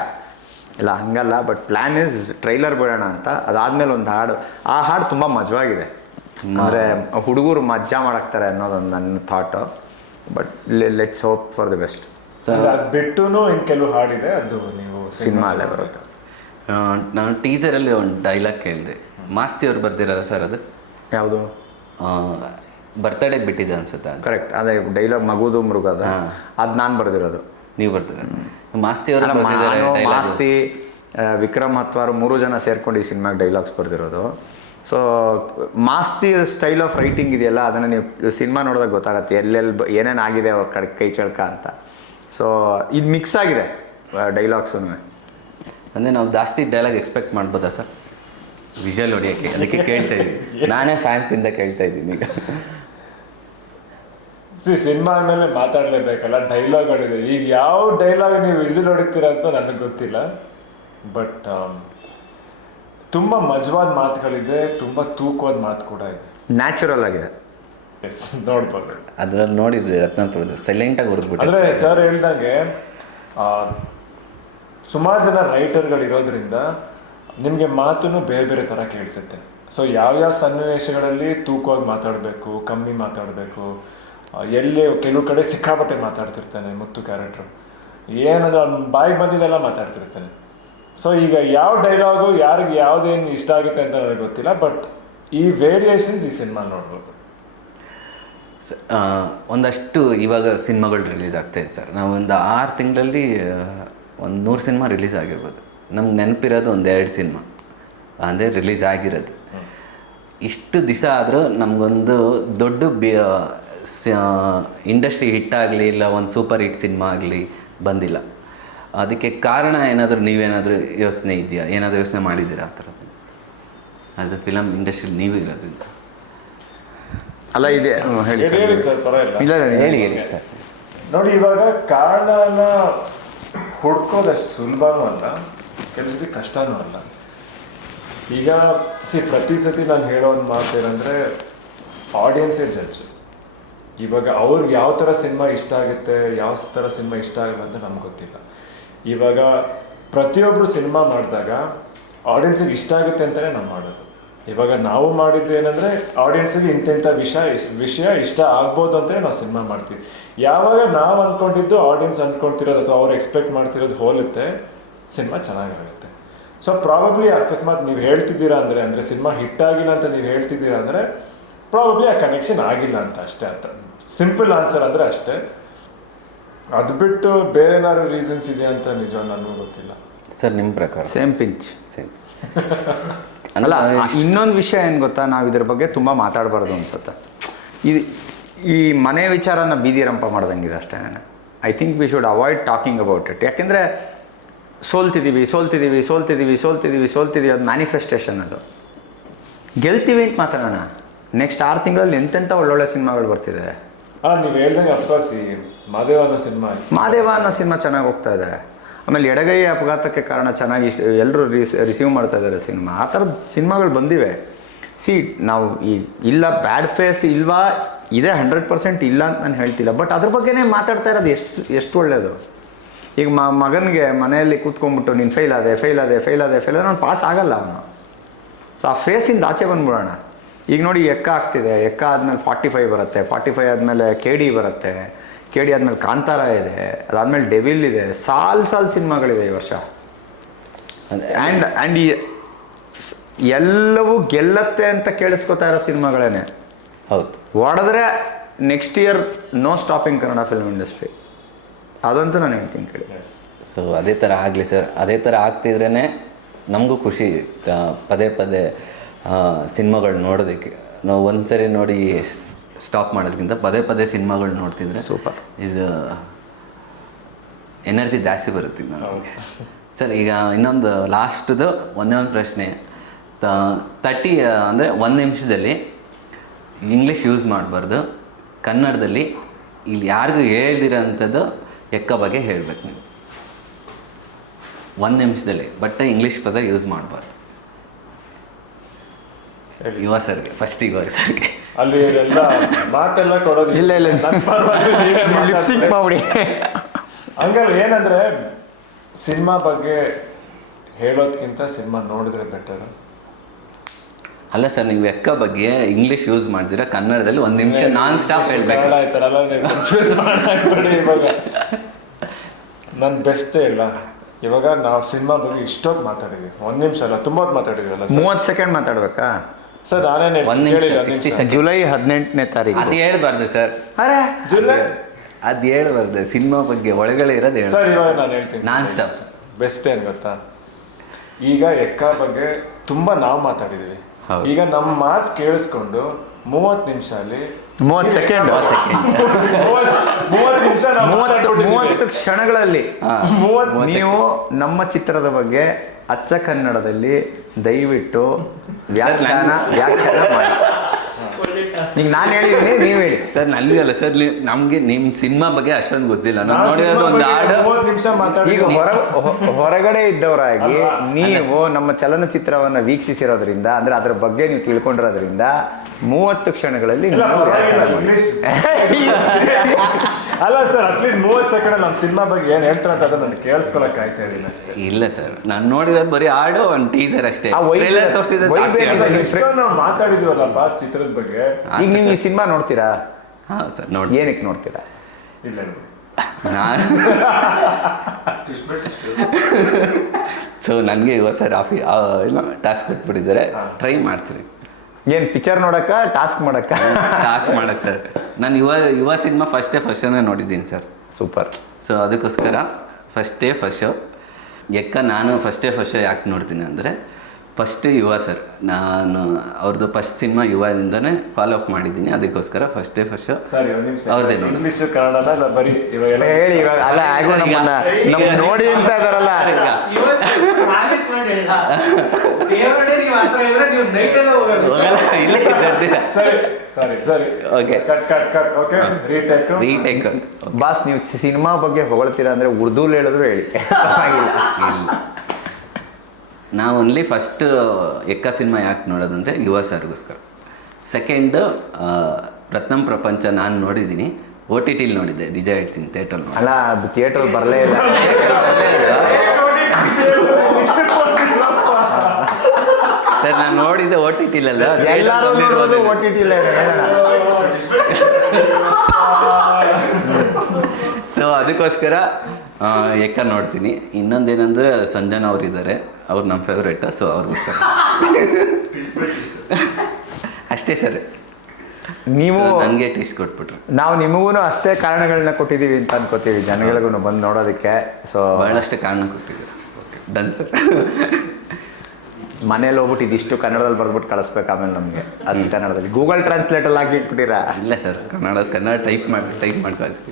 ಇಲ್ಲ ಹಂಗಲ್ಲ, ಬಟ್ ಪ್ಲ್ಯಾನ್ ಇಸ್ ಟ್ರೈಲರ್ ಬಿಡೋಣ ಅಂತ. ಅದಾದಮೇಲೆ ಒಂದು ಹಾಡು, ಆ ಹಾಡು ತುಂಬ ಮಜವಾಗಿದೆ. ಅಂದರೆ ಹುಡುಗರು ಮಜಾ ಮಾಡಾಕ್ತಾರೆ ಅನ್ನೋದೊಂದು ನನ್ನ thought. But let's hope for the best. ಬಿಟ್ಟು ಇನ್ನು ಕೆಲವು ಹಾಡಿದೆ, ಅದು ನೀವು ಸಿನಿಮಾ ಅಲ್ಲೇ ಬರುತ್ತೆ. ನಾನು ಟೀಸರಲ್ಲಿ ಒಂದು ಡೈಲಾಗ್ ಕೇಳಿದೆ, ಮಾಸ್ತಿ ಅವ್ರು ಬರ್ದಿರೋದ ಸರ್ ಅದು? ಯಾವುದು? ಬರ್ತಡೇಗೆ ಬಿಟ್ಟಿದ್ದೆ ಅನ್ಸುತ್ತೆ ಅದು. ಕರೆಕ್ಟ್, ಅದೇ ಡೈಲಾಗ್ ಮಗುದು ಮೃಗದ, ಅದು ನಾನು ಬರೆದಿರೋದು. ನೀವು ಬರ್ತೀರ, ಮಾಸ್ತಿ ಅವರು ಬರ್ತಿದ್ದಾರೆ ನಾನು, ಡೈಲಾಗ್. ಮಾಸ್ತಿ, ವಿಕ್ರಮ್ ಹತ್ವಾರು 3 ಜನ ಸೇರ್ಕೊಂಡು ಈ ಸಿನಿಮಾಗೆ ಡೈಲಾಗ್ಸ್ ಬರೆದಿರೋದು. So Masti style of writing ಇದೆಯಲ್ಲ, ಅದನ್ನು ನೀವು ಸಿನಿಮಾ ನೋಡಿದಾಗ ಗೊತ್ತಾಗುತ್ತೆ ಎಲ್ಲೆಲ್ಲಿ ಏನೇನು ಆಗಿದೆ ಅವ್ರ ಕಡೆ ಕೈ ಚಳಕ ಅಂತ. ಸೊ ಇದು ಮಿಕ್ಸ್ ಆಗಿದೆ ಡೈಲಾಗ್ಸೂ. ಅಂದರೆ ನಾವು ಜಾಸ್ತಿ ಡೈಲಾಗ್ ಎಕ್ಸ್ಪೆಕ್ಟ್ ಮಾಡ್ಬೋದಾ ಸರ್ ವಿಜುವಲ್ ಹೊಡಿಯೋಕ್ಕೆ? ಅದಕ್ಕೆ ಕೇಳ್ತಾ ಇದ್ದೀನಿ, ನಾನೇ ಫ್ಯಾನ್ಸಿಂದ ಕೇಳ್ತಾ ಇದ್ದೀನಿ ಈಗ. ಸಿನಿಮಾ ಮೇಲೆ ಮಾತಾಡಲೇಬೇಕಲ್ಲ, ಡೈಲಾಗ್ಗಳಿದೆ. ಈಗ ಯಾವ ಡೈಲಾಗ್ ನೀವು ವಿಸಿಲ್ ಹೊಡಿತೀರಾ ಅಂತ ನನಗೆ ಗೊತ್ತಿಲ್ಲ, ಬಟ್ ತುಂಬ ಮಜವಾದ ಮಾತುಗಳಿದೆ, ತುಂಬ ತೂಕವಾದ ಮಾತು ಕೂಡ ಇದೆ, ನ್ಯಾಚುರಲ್ ಆಗಿದೆ. ಎಸ್, ನೋಡ್ಬೋದು. ಅದ್ರಲ್ಲಿ ನೋಡಿದ್ವಿ ರತ್ನಪುರದ ಸೈಲೆಂಟಾಗಿ ಹೊಡೆದ್ಬಿಟ್ಟು. ಅಂದರೆ ಸರ್ ಹೇಳ್ದಂಗೆ ಸುಮಾರು ಜನ ರೈಟರ್ಗಳಿರೋದ್ರಿಂದ ನಿಮಗೆ ಮಾತನ್ನು ಬೇರೆ ಬೇರೆ ಥರ ಕೇಳಿಸುತ್ತೆ. ಸೊ ಯಾವ್ಯಾವ ಸನ್ನಿವೇಶಗಳಲ್ಲಿ ತೂಕವಾಗಿ ಮಾತಾಡಬೇಕು, ಕಮ್ಮಿ ಮಾತಾಡಬೇಕು, ಎಲ್ಲಿ ಕೆಲವು ಕಡೆ ಸಿಕ್ಕಾಪಟ್ಟೆ ಮಾತಾಡ್ತಿರ್ತಾನೆ ಮುತ್ತು ಕ್ಯಾರೆಕ್ಟ್ರು, ಏನದು ಅವ್ನ ಬಾಯಿಗೆ ಬಂದಿದ್ದೆಲ್ಲ ಮಾತಾಡ್ತಿರ್ತಾನೆ. ಸೊ ಈಗ ಯಾವ ಡೈಲಾಗು ಯಾರಿಗೆ ಯಾವುದೇನು ಇಷ್ಟ ಆಗುತ್ತೆ ಅಂತ ನನಗೆ ಗೊತ್ತಿಲ್ಲ, ಬಟ್ ಈ ವೇರಿಯೇಷನ್ಸ್ ಈ ಸಿನಿಮಾ ನೋಡ್ಬೋದು. ಒಂದಷ್ಟು ಇವಾಗ ಸಿನಿಮಾಗಳು ರಿಲೀಸ್ ಆಗ್ತಾಯಿದೆ ಸರ್. ನಾವು ಒಂದು 6 ತಿಂಗಳಲ್ಲಿ ಒಂದು 100 ಸಿನಿಮಾ ರಿಲೀಸ್ ಆಗಿರ್ಬೋದು. ನಮ್ಗೆ ನೆನಪಿರೋದು 1-2 ಸಿನಿಮಾ ಅಂದರೆ ರಿಲೀಸ್ ಆಗಿರೋದು. ಇಷ್ಟು ದಿವಸ ಆದರೂ ನಮಗೊಂದು ದೊಡ್ಡ ಇಂಡಸ್ಟ್ರಿ ಹಿಟ್ ಆಗಲಿ, ಇಲ್ಲ ಒಂದು ಸೂಪರ್ ಹಿಟ್ ಸಿನಿಮಾ ಆಗಲಿ ಬಂದಿಲ್ಲ. ಅದಕ್ಕೆ ಕಾರಣ ಏನಾದರೂ ನೀವೇನಾದರೂ ಯೋಚನೆ ಇದೆಯಾ? ಏನಾದರೂ ಯೋಚನೆ ಮಾಡಿದ್ದೀರಾ ಆ ಥರದ್ದು ಆ್ಯಸ್ ಅ ಫಿಲಮ್ ಇಂಡಸ್ಟ್ರಿಲಿ ನೀವು ಇರೋದ್ರಿಂದ? ಅಲ್ಲ ಇದೆ, ಹೇಳಿ ಸರ್. ಹೇಳಿ ಸರ್, ಪರವಾಗಿಲ್ಲ. ಇಲ್ಲ ಹೇಳಿ ಸರ್. ನೋಡಿ, ಇವಾಗ ಕಾರಣನ ಹುಡ್ಕೋದಷ್ಟು ಸುಲಭನೂ ಅಲ್ಲ, ಕೆಲಸಕ್ಕೆ ಕಷ್ಟನೂ ಅಲ್ಲ. ಈಗ ಪ್ರತಿ ಸತಿ ನಾನು ಹೇಳೋ ಒಂದು ಮಾತು ಏನಂದರೆ, ಆಡಿಯನ್ಸೇ ಜಡ್ಜ್. ಇವಾಗ ಅವ್ರಿಗೆ ಯಾವ ಥರ ಸಿನಿಮಾ ಇಷ್ಟ ಆಗುತ್ತೆ, ಯಾವ ಥರ ಸಿನಿಮಾ ಇಷ್ಟ ಆಗಲ್ಲ ಅಂತ ನಮ್ಗೆ ಗೊತ್ತಿಲ್ಲ. ಇವಾಗ ಪ್ರತಿಯೊಬ್ಬರು ಸಿನಿಮಾ ಮಾಡಿದಾಗ ಆಡಿಯನ್ಸಿಗೆ ಇಷ್ಟ ಆಗುತ್ತೆ ಅಂತಲೇ ನಾವು ಮಾಡೋದು. ಇವಾಗ ನಾವು ಮಾಡಿದ್ದು ಏನಂದರೆ, ಆಡಿಯನ್ಸಿಗೆ ಇಂಥ ವಿಷಯ ಇಷ್ಟ ಆಗ್ಬೋದು ಅಂತಲೇ ನಾವು ಸಿನಿಮಾ ಮಾಡ್ತೀವಿ. ಯಾವಾಗ ನಾವು ಅಂದ್ಕೊಂಡಿದ್ದು ಆಡಿಯನ್ಸ್ ಅಂದ್ಕೊಳ್ತಿರೋದು ಅಥವಾ ಅವ್ರು ಎಕ್ಸ್ಪೆಕ್ಟ್ ಮಾಡ್ತಿರೋದು ಹೋಲುತ್ತೆ, ಸಿನಿಮಾ ಚೆನ್ನಾಗಿರುತ್ತೆ. ಸೊ ಪ್ರಾಬಬ್ಲಿ ಅಕಸ್ಮಾತ್ ನೀವು ಹೇಳ್ತಿದ್ದೀರಾ ಅಂದರೆ ಸಿನಿಮಾ ಹಿಟ್ ಆಗಿಲ್ಲ ಅಂತ ನೀವು ಹೇಳ್ತಿದ್ದೀರಾ ಅಂದರೆ ಪ್ರಾಬಬ್ಲಿ ಆ ಕನೆಕ್ಷನ್ ಆಗಿಲ್ಲ ಅಂತ ಅಷ್ಟೇ. ಅಂತ ಸಿಂಪಲ್ ಆನ್ಸರ್ ಅಂದರೆ ಅಷ್ಟೇ. ಅದು ಬಿಟ್ಟು ಬೇರೆ ಏನಾದ್ರು ರೀಸನ್ಸ್ ಇದೆ ಅಂತ ನಿಜ ನನಗೂ ಗೊತ್ತಿಲ್ಲ ಸರ್. ನಿಮ್ಮ ಪ್ರಕಾರ ಸೇಮ್ ಪಿಂಚ್. ಸೇಮ್ ಅಲ್ಲ, ಇನ್ನೊಂದು ವಿಷಯ ಏನು ಗೊತ್ತಾ, ನಾವು ಇದ್ರ ಬಗ್ಗೆ ತುಂಬ ಮಾತಾಡಬಾರ್ದು ಅನ್ಸುತ್ತೆ. ಈ ಮನೆ ವಿಚಾರನ ಬೀದಿರಂಪ ಮಾಡ್ದಂಗಿದೆ ಅಷ್ಟೇ. I think we should avoid talking about it. ಯಾಕೆಂದರೆ ಸೋಲ್ತಿದ್ದೀವಿ ಅದು ಮ್ಯಾನಿಫೆಸ್ಟೇಷನ್. ಅದು ಗೆಲ್ತೀವಿ ಅಂತ ಮಾತಾಡೋಣ. ನೆಕ್ಸ್ಟ್ 6 ತಿಂಗಳಲ್ಲಿ ಎಂತೆಂಥ ಒಳ್ಳೊಳ್ಳೆ ಸಿನಿಮಾಗಳು ಬರ್ತಿದೆ. ನೀವು ಹೇಳ್ದಂಗೆ ಅಫ್ಕೋರ್ಸ್ ಈ ಮಾದೇವ ಅನ್ನೋ ಸಿನಿಮಾ ಚೆನ್ನಾಗಿ ಹೋಗ್ತಾ ಇದೆ. ಆಮೇಲೆ ಎಡಗೈ ಅಪಘಾತಕ್ಕೆ ಕಾರಣ ಚೆನ್ನಾಗಿ ಎಲ್ಲರೂ ರಿಸೀವ್ ಮಾಡ್ತಾ ಇದ್ದಾರೆ ಸಿನಿಮಾ. ಆ ಥರದ ಸಿನಿಮಾಗಳು ಬಂದಿವೆ. ನಾವು ಇಲ್ಲ ಬ್ಯಾಡ್ ಫೇಸ್ ಇಲ್ವಾ, ಇದೆ 100% ಇಲ್ಲ ಅಂತ ನಾನು ಹೇಳ್ತಿಲ್ಲ, ಬಟ್ ಅದ್ರ ಬಗ್ಗೆನೇ ಮಾತಾಡ್ತಾ ಇರೋದು ಎಷ್ಟು ಒಳ್ಳೆಯದು. ಈಗ ಮಗನಿಗೆ ಮನೆಯಲ್ಲಿ ಕೂತ್ಕೊಂಡ್ಬಿಟ್ಟು ನೀನು ಫೇಲ್ ಆದೆ ನಾನು ಪಾಸ್ ಆಗಲ್ಲ ಅವನು. ಸೊ ಆ ಫೇಸಿಂದ ಆಚೆ ಬಂದ್ಬಿಡೋಣ. ಈಗ ನೋಡಿ, ಎಕ್ಕ ಆಗ್ತಿದೆ, ಎಕ್ಕ ಆದಮೇಲೆ 45 ಬರುತ್ತೆ, 45 ಆದಮೇಲೆ KD ಬರುತ್ತೆ, KD ಆದಮೇಲೆ ಕಾಂತಾರ ಇದೆ, ಅದಾದಮೇಲೆ ಡೆವಿಲ್ ಇದೆ, ಸಾಲು ಸಿನಿಮಾಗಳಿದೆ ಈ ವರ್ಷ. ಆ್ಯಂಡ್ ಎಲ್ಲವೂ ಗೆಲ್ಲತ್ತೆ ಅಂತ ಕೇಳಿಸ್ಕೊತಾ ಇರೋ ಸಿನಿಮಾಗಳೇನೆ. ಹೌದು, ಹೊಡೆದ್ರೆ next year no stopping Kannada film industry. ಅದಂತೂ ನಾನು ಹೇಳ್ತೀನಿ ಕೇಳಿ. ಸೊ ಅದೇ ಥರ ಆಗಲಿ ಸರ್. ಅದೇ ಥರ ಆಗ್ತಿದ್ರೇ ನಮಗೂ ಖುಷಿ. ಪದೇ ಸಿನಿಮಾಗಳು ನೋಡೋದಕ್ಕೆ ನಾವು ಒಂದ್ಸರಿ ನೋಡಿ ಸ್ಟಾಪ್ ಮಾಡೋದಕ್ಕಿಂತ ಪದೇ ಸಿನಿಮಾಗಳು ನೋಡ್ತಿದ್ರೆ ಸೂಪರ್ ಎನರ್ಜಿ ಜಾಸ್ತಿ ಬರುತ್ತೆ ನಮಗೆ. ಸರ್, ಈಗ ಇನ್ನೊಂದು ಲಾಸ್ಟ್ದು ಒಂದೇ ಒಂದು ಪ್ರಶ್ನೆ. 30 ಅಂದರೆ 1 ನಿಮಿಷದಲ್ಲಿ ಇಂಗ್ಲೀಷ್ ಯೂಸ್ ಮಾಡಬಾರ್ದು, ಕನ್ನಡದಲ್ಲಿ ಇಲ್ಲಿ ಯಾರಿಗೂ ಹೇಳ್ದಿರೋಂಥದ್ದು ಎಕ್ಕ ಬಗ್ಗೆ ಹೇಳಬೇಕು ನೀವು 1 ನಿಮಿಷದಲ್ಲಿ. ಬಟ್ ಇಂಗ್ಲೀಷ್ ಪದ ಯೂಸ್ ಮಾಡಬಾರ್ದು. ಯುವ ಸರ್ಗೆ ಫಸ್ಟ್ ಯುವ ಸರ್ಗೆ ಅಲ್ಲಿ ಎಲ್ಲ ಮಾತೆಲ್ಲ ಕೊಡೋದು ಇಲ್ಲ ಲಿಪ್ಸಿಂಗ್ ಮಾಡಿ. ಹಂಗಲ್ಲ, ಏನಂದ್ರೆ ಸಿನಿಮಾ ಬಗ್ಗೆ ಹೇಳೋದ್ಕಿಂತ ಸಿನಿಮಾ ನೋಡಿದ್ರೆ ಬೆಟರ್. ಅಲ್ಲ ಸರ್, ನೀವು ಎಕ್ಕ ಬಗ್ಗೆ ಇಂಗ್ಲೀಷ್ ಯೂಸ್ ಮಾಡ್ತೀರಾ, ಕನ್ನಡದಲ್ಲಿ 1 ನಿಮಿಷ ನಾನ್ ಸ್ಟಾಪ್ ಹೇಳ್ಬೇಕು. ಇವಾಗ ನನ್ನ ಬೆಸ್ಟೇ ಇಲ್ಲ. ಇವಾಗ ನಾವು ಸಿನಿಮಾ ಬಗ್ಗೆ ಇಷ್ಟೊತ್ತು ಮಾತಾಡಿದ್ವಿ, 1 ನಿಮಿಷ ಅಲ್ಲ, ತುಂಬ ಹೊತ್ತು ಮಾತಾಡಿದ್ವಲ್ಲ. 30 ಸೆಕೆಂಡ್ ಮಾತಾಡ್ಬೇಕಾ? ಸರ್ ನಾನೇನು ಒಂದ್ ನಿಮಿಷ, ಕೇಳಿಲ್ಲ 60 seconds. ಜುಲೈ 18ನೇ ತಾರೀಕು ಅದು ಹೇಳ್ಬಾರ್ದು ಸರ್. ಜುಲೈ ಅದು ಹೇಳ್ಬಾರ್ದು, ಸಿನಿಮಾ ಬಗ್ಗೆ ಒಳಗಡೆ ಇರೋದು ಹೇಳ. ಸರ್ ಇವಾಗ ನಾನು ಹೇಳ್ತೀನಿ ನಾನ್ ಸ್ಟಾಪ್. ಬೆಸ್ಟ್ ಏನು ಗೊತ್ತಾ, ಈಗ ಎಕ್ಕ ಬಗ್ಗೆ ತುಂಬ ನಾವು ಮಾತಾಡಿದ್ದೀವಿ. ಹೌದು. ಈಗ ನಮ್ಮ ಮಾತು ಕೇಳಿಸ್ಕೊಂಡು 30 ನಿಮಿಷ ಅಲ್ಲಿ 30 ಸೆಕೆಂಡ್ 30 ನಿಮಿಷ ನಾವು 30 ಕ್ಷಣಗಳಲ್ಲಿ 30 ನೀವು ನಮ್ಮ ಚಿತ್ರದ ಬಗ್ಗೆ ಅಚ್ಚ ಕನ್ನಡದಲ್ಲಿ ದಯವಿಟ್ಟು ವ್ಯಾಖ್ಯಾನ ಮಾಡಿ. ಈಗ ನಾನು ಹೇಳಿದ್ದೀನಿ, ನೀವು ಹೇಳಿ. ಸರ್ ನನಗಲ್ಲ ಸರ್, ನಮಗೆ ನಿಮ್ಮ ಸಿನಿಮಾ ಬಗ್ಗೆ ಅಷ್ಟೊಂದು ಗೊತ್ತಿಲ್ಲ. ನಾನು ನೋಡಿರೋದು ಒಂದು ಹಾಡು. 30 ನಿಮಿಷ ಮಾತಾಡಿ. ಈಗ ಹೊರಗಡೆ ಇದ್ದವರಾಗಿ ನೀವು ನಮ್ಮ ಚಲನಚಿತ್ರವನ್ನ ವೀಕ್ಷಿಸಿರೋದ್ರಿಂದ, ಅಂದ್ರೆ ಅದ್ರ ಬಗ್ಗೆ ನೀವು ತಿಳ್ಕೊಂಡಿರೋದ್ರಿಂದ 30 ಕ್ಷಣಗಳಲ್ಲಿ ಇಲ್ಲ, ನೀವು ಪರವಾಗಿಲ್ಲ, ಇಂಗ್ಲಿಷ್. ಅಲ್ಲ ಸರ್, ಅಟ್ಲೀಸ್ಟ್ 30 ಸೆಕೆಂಡ್ ನಮ್ಮ ಸಿನಿಮಾ ಬಗ್ಗೆ ಏನ್ ಹೇಳ್ತಾರೆ ಅಂತ ಅದನ್ನ ನಾನು ಕೇಳಿಸ್ಕೊಳಕ್ ಆಯ್ತಾ ಇದೀನಿ ಅಷ್ಟೇ. ಇಲ್ಲ ಸರ್, ನಾನು ನೋಡಿರೋದು ಬರೀ ಹಾಡು, ಒಂದು ಟೀಸರ್ ಅಷ್ಟೇ. ಆ ವೈ- ಟ್ರೈಲರ್ ತೋರಿಸಿದ್ರೆ ವೈ ಜಾಸ್ತಿ ಬೇರೆ ಹೇಳ್ದೆ. ಇದೆ. ಎಷ್ಟೋ ನಾವು ಮಾತಾಡಿದ್ವಲ್ಲ ಬಾಸ್ ಚಿತ್ರದ ಬಗ್ಗೆ. ಈಗ ನೀವು ಈ ಸಿನಿಮಾ ನೋಡ್ತೀರಾ? ಹಾಂ ಸರ್, ನೋಡಿ. ಏನಕ್ಕೆ ನೋಡ್ತೀರಾ? ಇಲ್ಲ ನಾನು ಸೊ ನನಗೆ ಇವಾಗ ಸರ್ ಇಲ್ಲ ಟಾಸ್ಕ್ ಕೊಟ್ಬಿಟ್ಟಿದ್ದಾರೆ, ಟ್ರೈ ಮಾಡ್ತೀನಿ. ಏನ್ ಪಿಕ್ಚರ್ ನೋಡಕ್ಕ, ಟಾಸ್ಕ್ ಮಾಡಕ್ಕ? ಟಾಸ್ಕ್ ಮಾಡಕ್ಕೆ ಸರ್. ನಾನು ಯುವ ಸಿನಿಮಾ ಫಸ್ಟ್ ಶೋನೇ ನೋಡಿದ್ದೀನಿ ಸರ್. ಸೂಪರ್. ಸೊ ಅದಕ್ಕೋಸ್ಕರ ಫಸ್ಟ್ ಶೋ ಎಕ್ಕ. ನಾನು ಫಸ್ಟ್ ಶೋ ಯಾಕೆ ನೋಡ್ತೀನಿ ಅಂದರೆ, ಫಸ್ಟ್ ಯುವ ಸರ್, ನಾನು ಅವ್ರದ್ದು ಫಸ್ಟ್ ಸಿನಿಮಾ ಯುವದಿಂದನೇ ಫಾಲೋ ಅಪ್ ಮಾಡಿದ್ದೀನಿ. ಅದಕ್ಕೋಸ್ಕರ ಫಸ್ಟ್ ಶೋ ಸರಿ, ಒಂದ್ ನಿಮಿಷ. ಅವ್ರದ್ದೇ ನೋಡಿ. ಇಂಗ್ಲಿಷ್ ಕನ್ನಡನ ಇಲ್ಲ ಬರೀ ಇವಾಗ ಹೇಳಿ ಇವಾಗ. ಅಲ್ಲ ಆಗೋ ನಮ್ಮ ನೋಡಿ ಅಂತ ಇದಾರಲ್ಲ. ಹೋಗಲ್ಲ, ಇಲ್ಲೇ ಇದ್ದಿರ್ತೀರ. ಸರಿ Okay. Cut okay. Retake. Boss, ನೀವು ಸಿನಿಮಾ ಬಗ್ಗೆ ಹೊಗಳ್ತೀರಾ ಅಂದ್ರೆ ಉರ್ದುಲ್ ಹೇಳಿದ್ರು ಹೇಳಿ, ಪರವಾಗಿಲ್ಲ. ಇಲ್ಲ, ನಾವು ಓನ್ಲಿ ಫಸ್ಟ್ ಎಕ್ಕ ಸಿನಿಮಾ ಯಾಕೆ ನೋಡೋದಂದರೆ ಯುವ ಸರ್ಗೋಸ್ಕರ. ಸೆಕೆಂಡು ಪ್ರಥಮ್ ಪ್ರಪಂಚ ನಾನು ನೋಡಿದ್ದೀನಿ, OTTಲಿ ನೋಡಿದ್ದೆ, ನಿಜ ಹೇಳ್ತೀನಿ, ಥಿಯೇಟ್ರಲ್ಲಿ ನೋಡಿ. ಅಲ್ಲ, ಅದು ಥಿಯೇಟರ್ ಬರಲೇ ಇಲ್ಲ. ಸರ್ ನಾನು ನೋಡಿದ್ದೆ OTTಲಲ್ಲ, ಎಲ್ಲರೂ ನೋಡೋದು OTT ಲೇ. ಸೊ ಅದಕ್ಕೋಸ್ಕರ ಎಕ್ಕ ನೋಡ್ತೀನಿ. ಇನ್ನೊಂದೇನೆಂದರೆ ಸಂಜನಾ ಅವ್ರು ಇದ್ದಾರೆ, ಅವ್ರು ನಮ್ಮ ಫೇವ್ರೇಟ್. ಸೊ ಅವ್ರಿಗೋಸ್ಕರ ಅಷ್ಟೇ ಸರ್. ನೀವು ನನಗೆ ಟೀಸ್ ಕೊಟ್ಬಿಟ್ರು. ನಾವು ನಿಮಗೂ ಅಷ್ಟೇ ಕಾರಣಗಳನ್ನ ಕೊಟ್ಟಿದ್ದೀವಿ ಅಂತ ಅನ್ಕೋತೀವಿ, ಜನಗಳಿಗೂ ಬಂದು ನೋಡೋದಕ್ಕೆ. ಸೊ ಬಹಳಷ್ಟು ಕಾರಣ ಕೊಟ್ಟಿದ್ದಾರೆ. Done sir. ಮನೇಲಿ ಹೋಗ್ಬಿಟ್ಟು ಇದಿಷ್ಟು ಕನ್ನಡದಲ್ಲಿ ಬರ್ಬಿಟ್ಟು ಕಳಿಸ್ಬೇಕು ಆಮೇಲೆ ನಮಗೆ. ಅದು ಕನ್ನಡದಲ್ಲಿ ಗೂಗಲ್ ಟ್ರಾನ್ಸ್ಲೇಟಲ್ಲಿ ಹಾಕಿ ಇಟ್ಬಿಟ್ಟಿರಾ? ಇಲ್ಲ ಸರ್, ಕನ್ನಡ ಟೈಪ್ ಮಾಡಿ ಕಳಿಸ್ತೀನಿ.